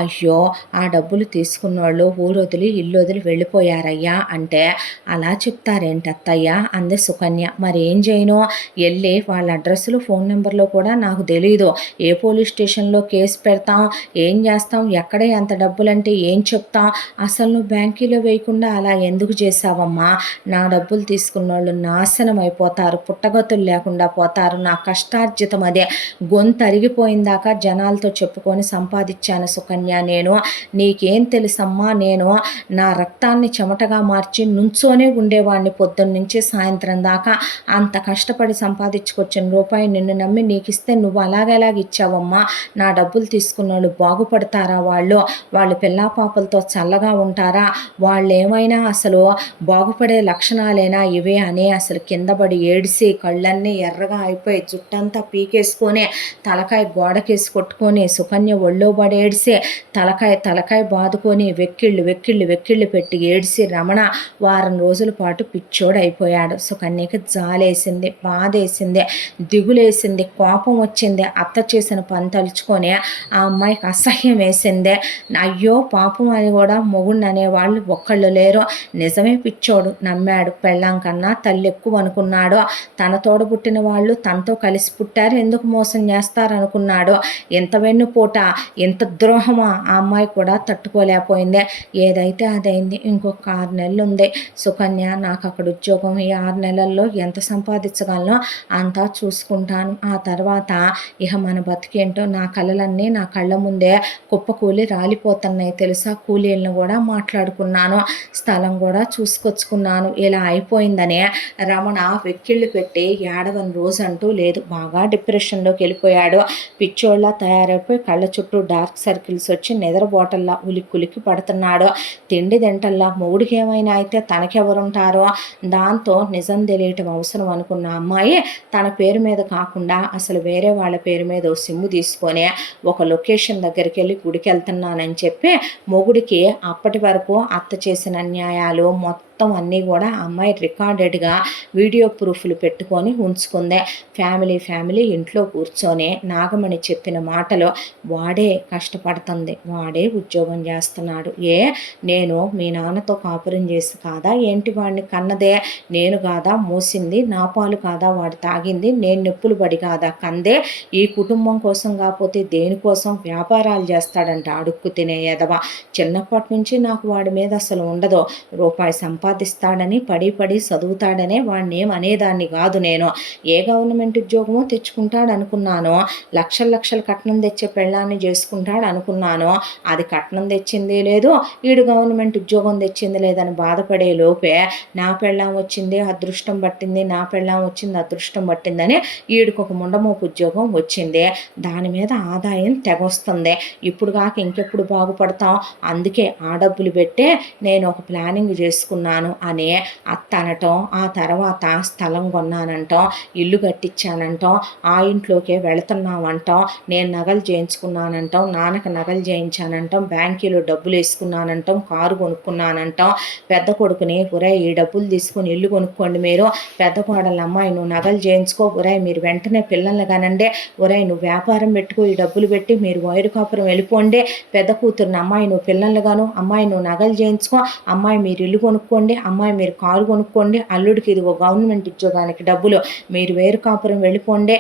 అయ్యో ఆ డబ్బులు తీసుకున్నోళ్ళు ఊరొదిలి ఇల్లు వదిలి వెళ్ళిపోయారయ్యా అంటే, అలా చెప్తారేంటి అత్తయ్య అంది సుకన్య. మరి ఏం చేయను, వెళ్ళి వాళ్ళ అడ్రస్లు ఫోన్ నెంబర్లో కూడా నాకు తెలీదు. ఏ పోలీస్ స్టేషన్లో కేసు పెడతాం, ఏం చేస్తాం, ఎక్కడే అంత డబ్బులంటే ఏం చెప్తాం, అసలు నువ్వు బ్యాంకీలో వేయకుండా అలా ఎందుకు చేసావమ్మా? నా డబ్బులు తీసుకున్న వాళ్ళు నాశనం అయిపోతారు, పుట్టగతులు లేకుండా పోతారు. నా కష్టార్జితం అదే, గొంతు అరిగిపోయిందాకా జనాలతో చెప్పుకొని సంపాదించాను సుకన్య నేను. నీకేం తెలుసమ్మా, నేను నా రక్తాన్ని చెమటగా మార్చి నుంచోనే ఉండేవాడిని పొద్దున్నుంచి సాయంత్రం దాకా. అంత కష్టపడి సంపాదించుకొచ్చిన రూపాయి నిన్ను నమ్మి నీకు ఇస్తే నువ్వు అలాగేలాగ ఇచ్చావమ్మా? నా డబ్బులు తీసుకున్న వాళ్ళు బాగుపడతారా? వాళ్ళు పిల్లాపాపలతో చల్లగా ఉంటారా? వాళ్ళు ఏమైనా అసలు బాగుపడే లక్షణాలేనా ఇవే అని అసలు కిందపడి ఏడిసి కళ్ళన్నీ ఎర్రగా అయిపోయి జుట్టంతా పీకేసుకొని తలకాయ గోడకేసి కొట్టుకొని సుకన్య ఒళ్ళో పడి ఏడిసి తలకాయ బాదుకొని వెక్కిళ్ళు పెట్టి ఏడిసి రమణ వారం రోజుల పాటు పిచ్చోడైపోయాడు. సుకన్యకి జాలేసింది, బాధేసింది, దిగులేసింది, కోపం వచ్చింది. అత్త చేసిన పని తలుచుకొని ఆ అమ్మాయికి అసహ్యం వేసింది. అయ్యో పాపం అని కూడా మొగుడిని అనేవాళ్ళు ఒక్కళ్ళు లేరు. నిజమే, పిచ్చోడు నమ్మాడు. పెళ్ళాం కన్నా తల్లి ఎక్కువ అనుకున్నాడు. తన తోడబుట్టిన వాళ్ళు తనతో కలిసి పుట్టారు, ఎందుకు మోసం చేస్తారనుకున్నాడు. ఎంత వెన్నుపూట, ఎంత ద్రోహమా ఆ అమ్మాయి కూడా తట్టుకోలేకపోయింది. ఏదైతే అదైంది. ఇంకొక 6 నెలలు ఉంది సుకన్య, నాకు అక్కడ ఉద్యోగం. ఈ 6 నెలల్లో ఎంత సంపాదించగలనో అంతా చూసుకుంటాను. ఆ తర్వాత ఇక మన బతికేంటో. నా కలలన్నీ నా కళ్ళ ముందే కుప్పకూలి రాలిపోతున్నాయి తెలుసా. కూలీలను కూడా మాట్లాడుకున్నాను, స్థలం కూడా చూసుకొచ్చుకున్నాను. ఇలా అయిపోయిందనే రమణ వెక్కిళ్ళు పెట్టి ఏడవని రోజు అంటూ లేదు. బాగా డిప్రెషన్లోకి వెళ్ళిపోయాడు. పిచ్చోళ్ళ తయారైపోయి కళ్ళ చుట్టూ డార్క్ సర్కిల్స్ వచ్చి నిద్రబోటల్లా ఉలిక్కి పడుతున్నాడు. తిండి తింటల్లా మొగుడికి ఏమైనా అయితే తనకెవరుంటారో దాంతో నిజం తెలియటం అవసరం అనుకున్న అమ్మాయి తన పేరు మీద కాకుండా అసలు వేరే వాళ్ళ పేరు మీద ఓ సిమ్ము తీసుకొని ఒక లొకేషన్ దగ్గరికి వెళ్ళి గుడికి వెళ్తున్నానని చెప్పి మొగుడికి అప్పటి వరకు అత్త చేసిన అన్యాయాలు మొత్తం అన్నీ కూడా అమ్మాయి రికార్డెడ్గా వీడియో ప్రూఫ్లు పెట్టుకొని ఉంచుకుంది. ఫ్యామిలీ ఇంట్లో కూర్చొని నాగమణి చెప్పిన మాటలు, వాడే కష్టపడుతుంది, వాడే ఉద్యోగం చేస్తున్నాడు. నేను మీ నాన్నతో కాపురం చేసి కాదా ఏంటి వాడిని కన్నదే? నేను కాదా మోసింది? నా పాలు కాదా వాడు తాగింది? నేను నొప్పులు పడి కాదా కందే? ఈ కుటుంబం కోసం కాకపోతే దేనికోసం వ్యాపారాలు చేస్తాడంట అడుక్కు తినే ఎదవ. చిన్నప్పటి నుంచి నాకు వాడి మీద అసలు ఉండదు. రూపాయి సంపాదిస్తాడని పడి చదువుతాడనే వాడిని ఏమనేదాన్ని కాదు. నేను ఏ గవర్నమెంట్ ఉద్యోగమో తెచ్చుకుంటాడు అనుకున్నాను. లక్షల కట్నం తెచ్చే పెళ్ళాన్ని చేసుకుంటాడు అనుకున్నాను. అది కట్నం తెచ్చింది లేదు, వీడు గవర్నమెంట్ ఉద్యోగం తెచ్చింది లేదని బాధపడే లోపే నా పెళ్ళాం వచ్చింది అదృష్టం పట్టింది, నా పెళ్ళాం వచ్చింది అదృష్టం పట్టిందని వీడికి ఒక ముండమోపు ఉద్యోగం వచ్చింది. దాని మీద ఆదాయం తెగొస్తుంది. ఇప్పుడు కాక ఇంకెప్పుడు బాగుపడతాం, అందుకే ఆ డబ్బులు పెట్టే నేను ఒక ప్లానింగ్ చేసుకున్నాను అని అత్త అనటం, ఆ తర్వాత స్థలం కొన్నానంటాం, ఇల్లు కట్టించానంటాం, ఆ ఇంట్లోకే వెళుతున్నామంటాం, నేను నగలు చేయించుకున్నానంటాం, నాన్నకు నగలు చేయించానంటాం, బ్యాంకీలో డబ్బులు వేసుకున్నానంటాం, కారు కొనుక్కున్నానంటాం. పెద్ద కొడుకుని ఈ డబ్బులు తీసుకుని ఇల్లు కొనుక్కోండి మీరు, పెద్ద కోడళ్ళ అమ్మాయి నువ్వు నగలు చేయించుకో, మీరు వెంటనే పిల్లల్ని కానండి, నువ్వు వ్యాపారం పెట్టుకో, ఈ డబ్బులు పెట్టి మీరు వైరు కాపురం వెళ్ళిపోండి, పెద్ద కూతురుని అమ్మాయి నువ్వు పిల్లల్ని గాను, అమ్మాయి నువ్వు నగలు చేయించుకో, అమ్మాయి మీరు ఇల్లు కొనుక్కోండి, అమ్మాయి మీరు కారు కొనుక్కోండి, అల్లుడికి ఇది ఒక గవర్నమెంట్ ఉద్యోగానికి డబ్బులు, మీరు వేరు కాపురం వెళ్ళిపోండి.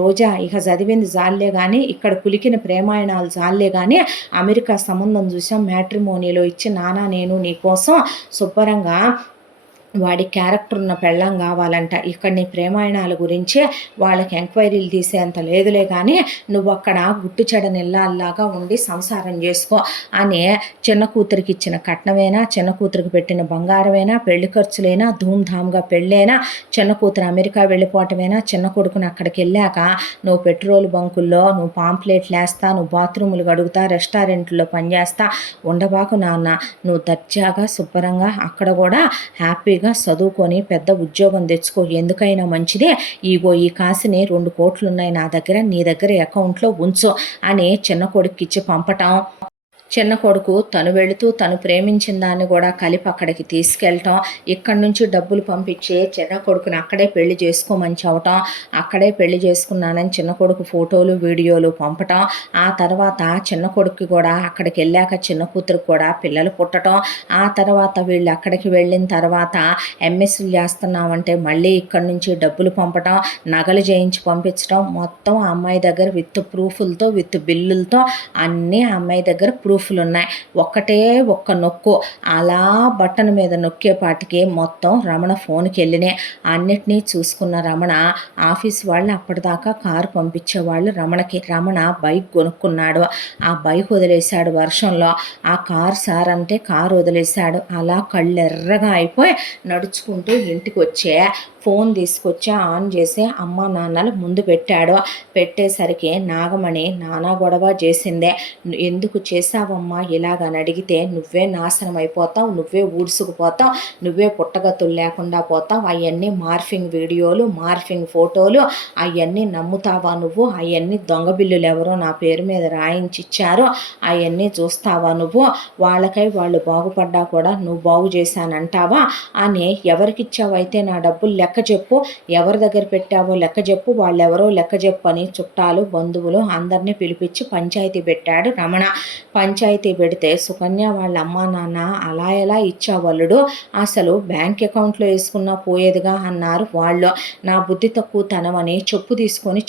రోజా ఇక చదివింది జాలే కానీ ఇక్కడ కులికిన ప్రేమాయణాలు జాలే కానీ అమెరికా సంబంధం చూసాం, మ్యాట్రిమోనీలో ఇచ్చి నానా నేను నీ కోసం శుభ్రంగా వాడి క్యారెక్టర్ ఉన్న పెళ్ళాం కావాలంట. ఇక్కడ నీ ప్రేమాయణాల గురించే వాళ్ళకి ఎంక్వైరీలు తీసేంత లేదులే కానీ నువ్వు అక్కడ గుట్టు చెడనిల్లాల్లాగా ఉండి సంసారం చేసుకో అని చిన్న కూతురికి ఇచ్చిన కట్నమేనా, చిన్న కూతురికి పెట్టిన బంగారమేనా, పెళ్లి ఖర్చులైనా, ధూమ్ధామ్గా పెళ్ళైనా, చిన్న కూతురు అమెరికా వెళ్ళిపోవటమేనా, చిన్న కొడుకుని అక్కడికి వెళ్ళాక నువ్వు పెట్రోల్ బంకుల్లో నువ్వు పాంప్లెట్లు వేస్తా, నువ్వు బాత్రూములు గడుగుతా, రెస్టారెంట్లో పనిచేస్తా ఉండబాకు నాన్న. నువ్వు దర్జాగా శుభ్రంగా అక్కడ కూడా హ్యాపీగా చదువుకొని పెద్ద ఉద్యోగం తెచ్చుకో, ఎందుకైనా మంచిదే. ఇగో ఈ కాసిని 2 కోట్లు ఉన్నాయి నా దగ్గర, నీ దగ్గర అకౌంట్లో ఉంచు అని చిన్న కొడుక్కి ఇచ్చి పంపటం. చిన్న కొడుకు తను వెళుతూ తను ప్రేమించిన దాన్ని కూడా కలిపి అక్కడికి తీసుకెళ్ళటం, ఇక్కడి నుంచి డబ్బులు పంపించి చిన్న కొడుకుని అక్కడే పెళ్లి చేసుకోమని చెప్పటం, అక్కడే పెళ్లి చేసుకున్నానని చిన్న కొడుకు ఫోటోలు వీడియోలు పంపటం. ఆ తర్వాత చిన్న కొడుకు కూడా అక్కడికి వెళ్ళాక చిన్న కూతురికి కూడా పిల్లలు పుట్టడం. ఆ తర్వాత వీళ్ళు అక్కడికి వెళ్ళిన తర్వాత ఎంఎస్లు చేస్తున్నామంటే మళ్ళీ ఇక్కడి నుంచి డబ్బులు పంపటం, నగలు చేయించి పంపించడం. మొత్తం ఆ అమ్మాయి దగ్గర విత్ ప్రూఫ్లతో విత్ బిల్లులతో అన్నీ ఆ అమ్మాయి దగ్గర ప్రూఫ్లు ఉన్నాయి. ఒక్క నొక్కు అలా బటన్ మీద నొక్కేపాటికి మొత్తం రమణ ఫోన్కి వెళ్ళినాయి. అన్నిటినీ చూసుకున్న రమణ ఆఫీస్ వాళ్ళు అప్పటిదాకా కారు పంపించేవాళ్ళు రమణకి. రమణ బైక్ కొనుక్కున్నాడు, ఆ బైక్ వదిలేశాడు వర్షంలో. ఆ కారు సార్ అంటే కారు వదిలేశాడు. అలా కళ్ళెర్రగా అయిపోయి నడుచుకుంటూ ఇంటికి వచ్చే ఫోన్ తీసుకొచ్చి ఆన్ చేసి అమ్మ నాన్నలు ముందు పెట్టాడు. పెట్టేసరికి నాగమణి నానా గొడవ చేసిందే. ఎందుకు చేసావమ్మా ఇలాగని అడిగితే నువ్వే నాశనం అయిపోతావు, నువ్వే ఊడ్చుకుపోతావు, నువ్వే పుట్టగతులు లేకుండా పోతావు, అవన్నీ మార్ఫింగ్ వీడియోలు, మార్ఫింగ్ ఫోటోలు, అవన్నీ నమ్ముతావా నువ్వు, అవన్నీ దొంగ బిల్లులు ఎవరో నా పేరు మీద రాయించిచ్చారో అవన్నీ చూస్తావా నువ్వు, వాళ్ళకై వాళ్ళు బాగుపడ్డా కూడా నువ్వు బాగు చేశానంటావా అని, ఎవరికిచ్చావైతే నా డబ్బులు లెక్క చెప్పు, ఎవరి దగ్గర పెట్టావో లెక్క చెప్పు, వాళ్ళెవరో లెక్క చెప్పు అని చుట్టాలు బంధువులు అందరినీ పిలిపించి పంచాయతీ పెట్టాడు రమణ. పంచాయతీ పెడితే సుకన్య వాళ్ళ అమ్మా నాన్న అలా ఎలా ఇచ్చావల్లుడు, అసలు బ్యాంక్ అకౌంట్లో వేసుకున్నా పోయేదిగా అన్నారు వాళ్ళు. నా బుద్ధి తక్కువ తనమని చెప్పు తీసుకొని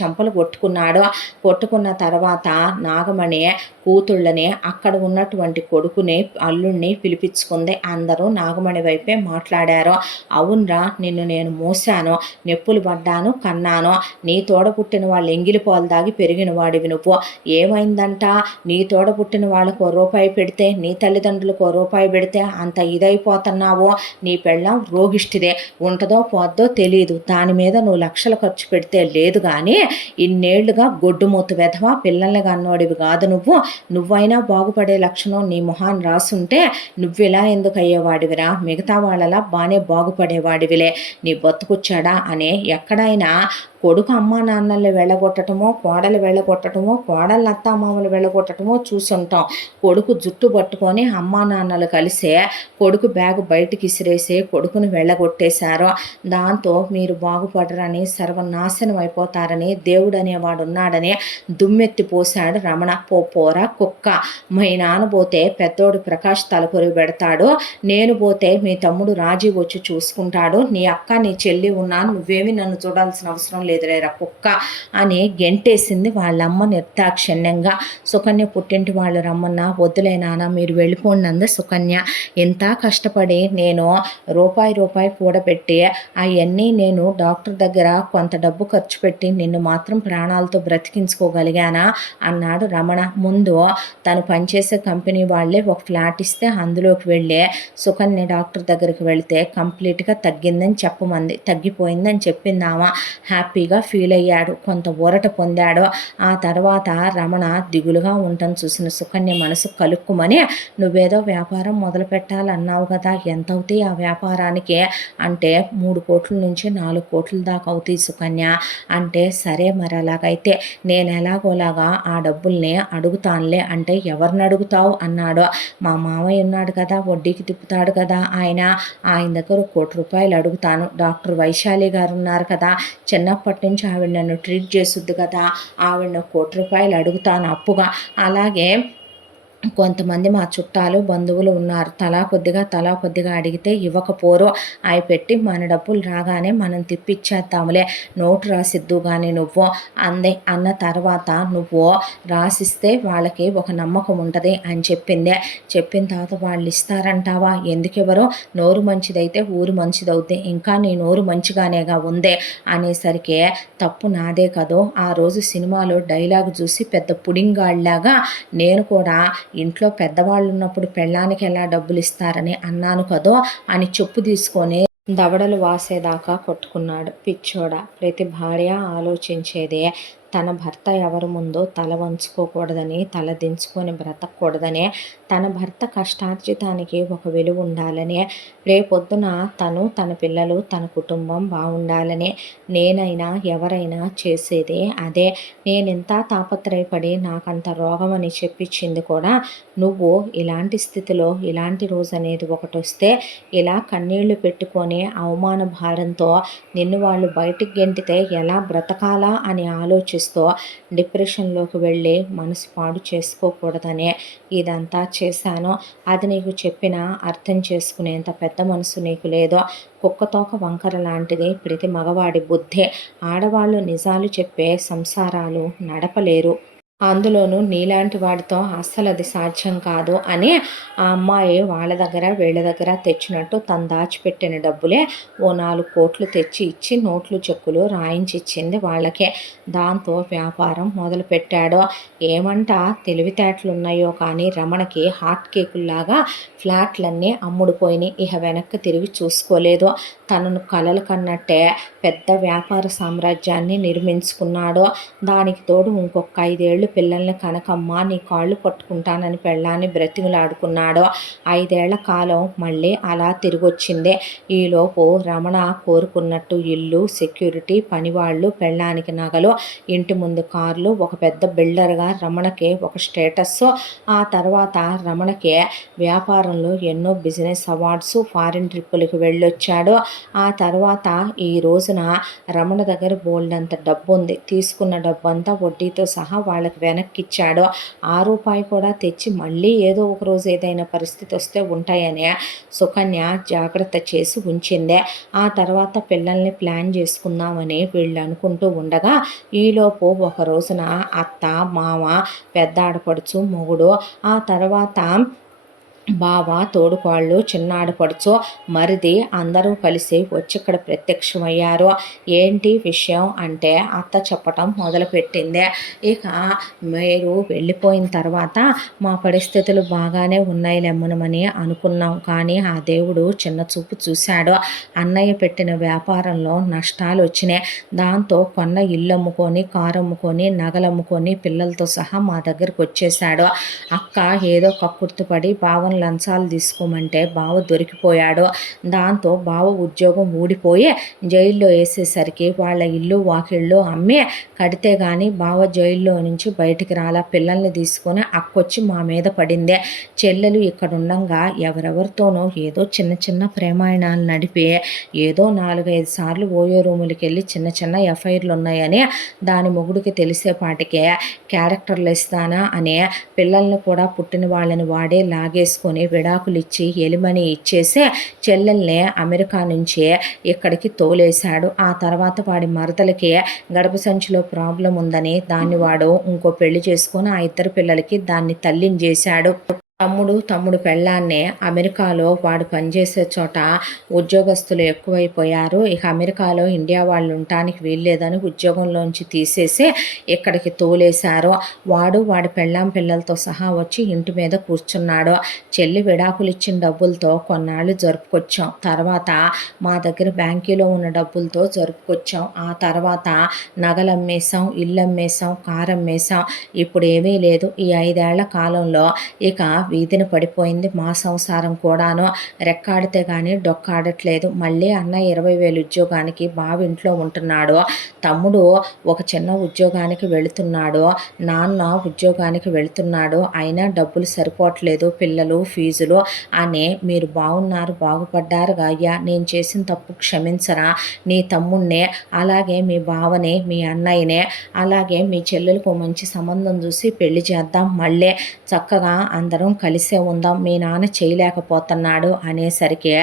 చంపలు కొట్టుకున్నాడు. కొట్టుకున్న తర్వాత నాగమణి కూతుళ్ళని అక్కడ ఉన్నటువంటి కొడుకుని అల్లుడిని పిలిపించుకుంది. అందరూ నాగమణి వైపే మాట్లాడారు. అవునరా, నిన్ను నేను మోసాను, నొప్పులు పడ్డాను, కన్నాను, నీ తోడ పుట్టిన వాళ్ళు ఎంగిలి పాలు దాగి పెరిగిన వాడివి నువ్వు. ఏమైందంట, నీ తోడ పుట్టిన వాళ్ళకు రూపాయి పెడితే నీ తల్లిదండ్రులకు రూపాయి పెడితే అంత ఇదైపోతున్నావో, నీ పెళ్ళం రోగిష్టిదే, ఉంటుందో పోద్దో తెలియదు, దాని మీద నువ్వు లక్షలు ఖర్చు పెడితే లేదు కానీ ఇన్నేళ్లుగా గొడ్డుమూత వెధవా, పిల్లల్ని కన్నోడివి కాదు నువ్వు. నువ్వైనా బాగుపడే లక్షణం నీ మొహాన్ని రాసుంటే నువ్విలా ఎందుకు అయ్యేవాడివిరా, మిగతా వాళ్ళలా బాగానే బాగుపడేవాడివిలే, నీ బతుకుచ్చాడా అని. ఎక్కడైనా కొడుకు అమ్మా నాన్నల్ని వెళ్ళగొట్టడమో, కోడలు వెళ్ళగొట్టడమో, కోడలు అత్తామామలు వెళ్ళగొట్టడమో చూసుంటాం. కొడుకు జుట్టు పట్టుకొని అమ్మా నాన్నలు కలిసే కొడుకు బ్యాగ్ బయటికి ఇసిరేసి కొడుకుని వెళ్ళగొట్టేశారు. దాంతో మీరు బాగుపడరని, సర్వనాశనం అయిపోతారని, దేవుడు అనేవాడు ఉన్నాడని దుమ్మెత్తి పోశాడు రమణ. పోరా కుక్క, మీ నాన్న పోతే పెద్దోడు ప్రకాష్ తలకొరి పెడతాడు, నేను పోతే మీ తమ్ముడు రాజీ వచ్చి చూసుకుంటాడు, నీ అక్క నీ చెల్లి ఉన్నాను, నువ్వేమి నన్ను చూడాల్సిన అవసరం లేదులేరా కుక్క అని గెంటేసింది వాళ్ళమ్మ నిర్దాక్షిణ్యంగా. సుకన్య పుట్టింటి వాళ్ళు రమ్మన్నా వద్దులే నాన్న మీరు వెళ్ళిపోండి అంది సుకన్య. ఎంత కష్టపడి నేను రూపాయి కూడబెట్టి అవన్నీ నేను డాక్టర్ దగ్గర కొంత డబ్బు ఖర్చు పెట్టి నిన్ను మాత్రం ప్రాణాలతో బ్రతికించుకోగలిగానా అన్నాడు రమణ. ముందు తను పనిచేసే కంపెనీ వాళ్ళే ఒక ఫ్లాట్ ఇస్తే అందులోకి వెళ్ళి సుకన్య డాక్టర్ దగ్గరికి వెళితే కంప్లీట్గా తగ్గిపోయిందని చెప్పిందామా. హ్యాపీగా ఫీల్ అయ్యాడు, కొంత ఊరట పొందాడు. ఆ తర్వాత రమణ దిగులుగా ఉండటం చూసిన సుకన్య మనసు కలుక్కుమని, నువ్వేదో వ్యాపారం మొదలు పెట్టాలన్నావు కదా, ఎంత అవుతాయి ఆ వ్యాపారానికి అంటే 3 కోట్ల నుంచి 4 కోట్ల దాకా అవుతాయి సుకన్య అంటే, సరే మరి అలాగైతే నేను ఎలాగోలాగా ఆ డబ్బుల్ని అడుగుతానులే అంటే, ఎవరిని అడుగుతావు అన్నాడు. మా మామయ్య ఉన్నాడు కదా, వడ్డీకి తిప్పుతాడు కదా ఆయన దగ్గర 1 కోటి రూపాయలు అడుగుతాను. డాక్టర్ వైశాలి గారు ఉన్నారు కదా, చిన్నప్పటి నుంచి ఆవిడ నన్ను ట్రీట్ చేసుద్ది కదా, ఆవిడ 1 కోటి రూపాయలు అడుగుతాను అప్పుగా. అలాగే కొంతమంది మా చుట్టాలు, బంధువులు ఉన్నారు. తలా కొద్దిగా అడిగితే ఇవ్వకపోరు. అయి పెట్టి మన డబ్బులు రాగానే మనం తిప్పిచ్చేద్దాంలే. నోటు రాసిద్దువు గానీ నువ్వు అంది. అన్న తర్వాత నువ్వు రాసిస్తే వాళ్ళకి ఒక నమ్మకం ఉంటది అని చెప్పింది. చెప్పిన తర్వాత వాళ్ళు ఇస్తారంటావా? ఎందుకివ్వరు? నోరు మంచిదైతే ఊరు మంచిదవుద్ది. ఇంకా నీ నోరు మంచిగానేగా ఉందే అనేసరికి తప్పు నాదే కదూ! ఆ రోజు సినిమాలో డైలాగ్ చూసి పెద్ద పుడింగాడిలాగా నేను కూడా ఇంట్లో పెద్దవాళ్ళున్నప్పుడు పెళ్ళానికి ఎలా డబ్బులిస్తారని అన్నాను కదో అని చెప్పు తీసుకొని దవడలు వాసేదాకా కొట్టుకున్నాడు. పిచ్చోడా! ప్రతి భార్య ఆలోచించేదే తన భర్త ఎవరి ముందో తల వంచుకోకూడదని, తల దించుకొని బ్రతకూడదనే, తన భర్త కష్టార్జితానికి ఒక విలువ ఉండాలనే, రేపొద్దున తను, తన పిల్లలు, తన కుటుంబం బాగుండాలనే నేనైనా ఎవరైనా చేసేదే అదే. నేనెంత తాపత్రయపడి నాకంత రోగమని చెప్పించింది కూడా నువ్వు ఇలాంటి స్థితిలో ఇలాంటి రోజు అనేది ఒకటొస్తే ఇలా కన్నీళ్లు పెట్టుకొని అవమాన భారంతో నిన్ను వాళ్ళు బయటికి గెంటితే ఎలా బ్రతకాలా అని ఆలోచిస్తూ డిప్రెషన్లోకి వెళ్ళి మనసు పాడు చేసుకోకూడదనే ఇదంతా చేశాను. అది నీకు చెప్పినా అర్థం చేసుకునేంత పెద్ద మనసు నీకు లేదో. కుక్కతోక వంకర లాంటిది ప్రతి మగవాడి బుద్ధే. ఆడవాళ్ళు నిజాలు చెప్పే సంసారాలు నడపలేరు. అందులోనూ నీలాంటి వాడితో అస్సలు అది సాధ్యం కాదు అని ఆ అమ్మాయి వాళ్ళ దగ్గర వీళ్ళ దగ్గర తెచ్చినట్టు తను దాచిపెట్టిన డబ్బులే ఓ 4 కోట్లు తెచ్చి ఇచ్చి నోట్లు చెక్కులు రాయించి ఇచ్చింది వాళ్ళకే. దాంతో వ్యాపారం మొదలుపెట్టాడు. ఏమంట తెలివితేటలున్నాయో కానీ రమణకి హాట్ కేకుల్లాగా ఫ్లాట్లన్నీ అమ్ముడుపోయినాయి. ఇక వెనక్కి తిరిగి చూసుకోలేదు. తనను కలలు కన్నట్టే పెద్ద వ్యాపార సామ్రాజ్యాన్ని నిర్మించుకున్నాడు. దానికి తోడు ఇంకొక 5 ఏళ్ళు పిల్లల్ని కనకమ్మ నీ కాళ్ళు పట్టుకుంటానని పెళ్ళాన్ని బ్రతిమలాడుకున్నాడు. 5 ఏళ్ల కాలం మళ్ళీ అలా తిరిగొచ్చింది. ఈలోపు రమణ కోరుకున్నట్టు ఇల్లు, సెక్యూరిటీ, పనివాళ్ళు, పెళ్ళానికి నగలు, ఇంటి ముందు కార్లు, ఒక పెద్ద బిల్డర్గా రమణకి ఒక స్టేటస్. ఆ తర్వాత రమణకి వ్యాపారంలో ఎన్నో బిజినెస్ అవార్డ్స్, ఫారిన్ ట్రిప్పులకు వెళ్ళొచ్చాడు. ఆ తర్వాత ఈ రోజున రమణ దగ్గర బోల్డంత డబ్బు ఉంది. తీసుకున్న డబ్బంతా వడ్డీతో సహా వాళ్ళకి వెనక్కిచ్చాడు. ఆ రూపాయి కూడా తెచ్చి మళ్ళీ ఏదో ఒక రోజు ఏదైనా పరిస్థితి వస్తే ఉంటాయని సుకన్య జాగ్రత్త చేసి ఉంచిందే. ఆ తర్వాత పిల్లల్ని ప్లాన్ చేసుకుందామని వీళ్ళు అనుకుంటూ ఉండగా ఈలోపు ఒక రోజున అత్త, మామ, పెద్ద ఆడపడుచు, మొగుడు, ఆ తర్వాత బావ, తోడుకోళ్ళు, చిన్న ఆడపడుచు, మరిది అందరూ కలిసి వచ్చి ఇక్కడ ప్రత్యక్షమయ్యారు. ఏంటి విషయం అంటే అత్త చెప్పటం మొదలుపెట్టింది. ఇక మీరు వెళ్ళిపోయిన తర్వాత మా పరిస్థితులు బాగానే ఉన్నాయిలెమ్మనమని అనుకున్నాం. కానీ ఆ దేవుడు చిన్న చూపు చూశాడు. అన్నయ్య పెట్టిన వ్యాపారంలో నష్టాలు వచ్చినాయి. దాంతో కొన్న ఇల్లు అమ్ముకొని, కారు అమ్ముకొని, నగలు అమ్ముకొని పిల్లలతో సహా మా దగ్గరికి వచ్చేసాడు. అక్క ఏదో కక్కుర్తిపడి బావను లంచాలు తీసుకోమంటే బావ దొరికిపోయాడు. దాంతో బావ ఉద్యోగం ఊడిపోయి జైల్లో వేసేసరికి వాళ్ళ ఇల్లు వాకిళ్ళు అమ్మి కడితే కానీ బావ జైల్లో నుంచి బయటికి రాలా. పిల్లల్ని తీసుకొని అక్కొచ్చి మా మీద పడిందే. చెల్లెలు ఇక్కడ ఉండంగా ఎవరెవరితోనో ఏదో చిన్న చిన్న ప్రేమాయణాలు నడిపి ఏదో 4-5 సార్లు ఓయో రూములకి వెళ్ళి చిన్న చిన్న ఎఫ్ఐఆర్లు ఉన్నాయని దాని మొగుడికి తెలిసేపాటికే క్యారెక్టర్లు ఇస్తానా అని పిల్లల్ని కూడా పుట్టిన వాళ్ళని వాడే లాగేసుకొని విడాకులు ఇచ్చి ఎలిమని ఇచ్చేసి చెల్లెల్ని అమెరికా నుంచి ఇక్కడికి తోలేశాడు. ఆ తర్వాత వాడి మరదలకి గర్భ సంచిలో ప్రాబ్లం ఉందని దాన్ని వాడు ఇంకో పెళ్లి చేసుకొని ఆ 2 పిల్లలకి దాన్ని తల్లిని చేశాడు. తమ్ముడు పెళ్ళాన్నే అమెరికాలో వాడు పనిచేసే చోట ఉద్యోగస్తులు ఎక్కువైపోయారు. ఇక అమెరికాలో ఇండియా వాళ్ళు ఉండటానికి వీల్లేదని ఉద్యోగంలోంచి తీసేసి ఇక్కడికి తోలేశారు. వాడి పెళ్ళాం పిల్లలతో సహా వచ్చి ఇంటి మీద కూర్చున్నాడు. చెల్లి విడాకులు ఇచ్చిన డబ్బులతో కొన్నాళ్ళు జరుపుకొచ్చాం. తర్వాత మా దగ్గర బ్యాంకీలో ఉన్న డబ్బులతో జరుపుకొచ్చాం. ఆ తర్వాత నగలు అమ్మేశాం, ఇల్లు అమ్మేశాం, కారు అమ్మేశాం. ఇప్పుడు ఏమీ లేదు. ఈ 5 ఏళ్ల కాలంలో ఇక వీధిన పడిపోయింది మా సంసారం కూడాను. రెక్కాడితే గానీ డొక్కాడట్లేదు. మళ్ళీ అన్న 20,000 ఉద్యోగానికి బావింట్లో ఉంటున్నాడు. తమ్ముడు ఒక చిన్న ఉద్యోగానికి వెళుతున్నాడు. నాన్న ఉద్యోగానికి వెళుతున్నాడు. అయినా డబ్బులు సరిపోవట్లేదు. పిల్లలు ఫీజులు అని మీరు బాగున్నారు, బాగుపడ్డారుగా అయ్యా. నేను చేసిన తప్పు క్షమించరా? నీ తమ్ముడినే, అలాగే మీ బావని, మీ అన్నయ్యనే, అలాగే మీ చెల్లెలకు మంచి సంబంధం చూసి పెళ్లి చేద్దాం. మళ్ళీ చక్కగా అందరం కలిసే ఉందాం. మీ నాన్న చేయలేకపోతున్నాడు అనేసరికి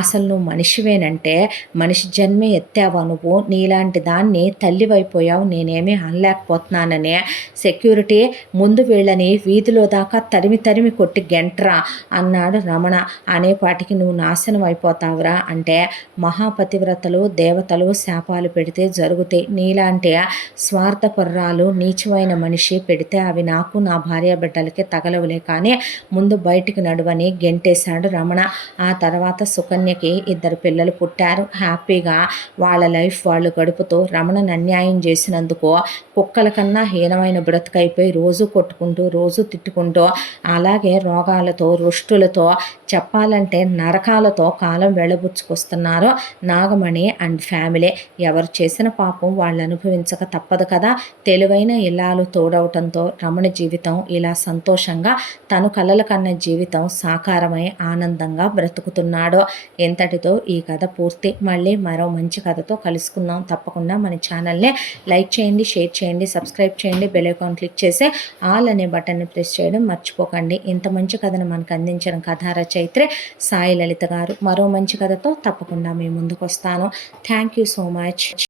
అసలు నువ్వు మనిషివేనంటే మనిషి జన్మే ఎత్తావా నువ్వు? నీలాంటి దాన్ని తల్లివైపోయావు. నేనేమీ అనలేకపోతున్నానని సెక్యూరిటీ ముందు వీళ్ళని వీధిలో దాకా తరిమి తరిమి కొట్టి గెంట్రా అన్నాడు రమణ. అనేపాటికి నువ్వు నాశనం అయిపోతావురా అంటే మహాపతివ్రతలు దేవతలు శాపాలు పెడితే జరుగుతాయి. నీలాంటి స్వార్థపర్రాలు నీచమైన మనిషి పెడితే అవి నాకు నా భార్య బిడ్డలకి తగలవులే కానీ ముందు బయటికి నడువని గెంటేశాడు రమణ. ఆ తర్వాత సుకన్యకి 2 పిల్లలు పుట్టారు. హ్యాపీగా వాళ్ళ లైఫ్ వాళ్ళు గడుపుతూ రమణను అన్యాయం చేసినందుకు కుక్కల కన్నా హీనమైన బ్రతుకైపోయి రోజు కొట్టుకుంటూ రోజు తిట్టుకుంటూ అలాగే రోగాలతో రుష్టులతో చెప్పాలంటే నరకాలతో కాలం వెళ్ళబుచ్చుకొస్తున్నారు నాగమణి అండ్ ఫ్యామిలీ. ఎవరు చేసిన పాపం వాళ్ళు అనుభవించక తప్పదు కదా. తెలివైన ఇల్లాలు తోడవటంతో రమణ జీవితం ఇలా సంతోషంగా తను కలల కన్న జీవితం సాకారమై ఆనందంగా బ్రతుకుతున్నాడు. ఇంతటితో ఈ కథ పూర్తి. మళ్ళీ మరో మంచి కథతో కలుసుకుందాం. తప్పకుండా మన ఛానల్ని లైక్ చేయండి, షేర్ చేయండి, సబ్స్క్రైబ్ చేయండి, బెల్ ఐకాన్ క్లిక్ చేసి ఆల్ అనే బటన్ని ప్రెస్ చేయడం మర్చిపోకండి. ఇంత మంచి కథను మనకు అందించిన కథా రచయిత్రి సాయి లలిత గారు. మరో మంచి కథతో తప్పకుండా మీ ముందుకు వస్తాను. Thank you so much.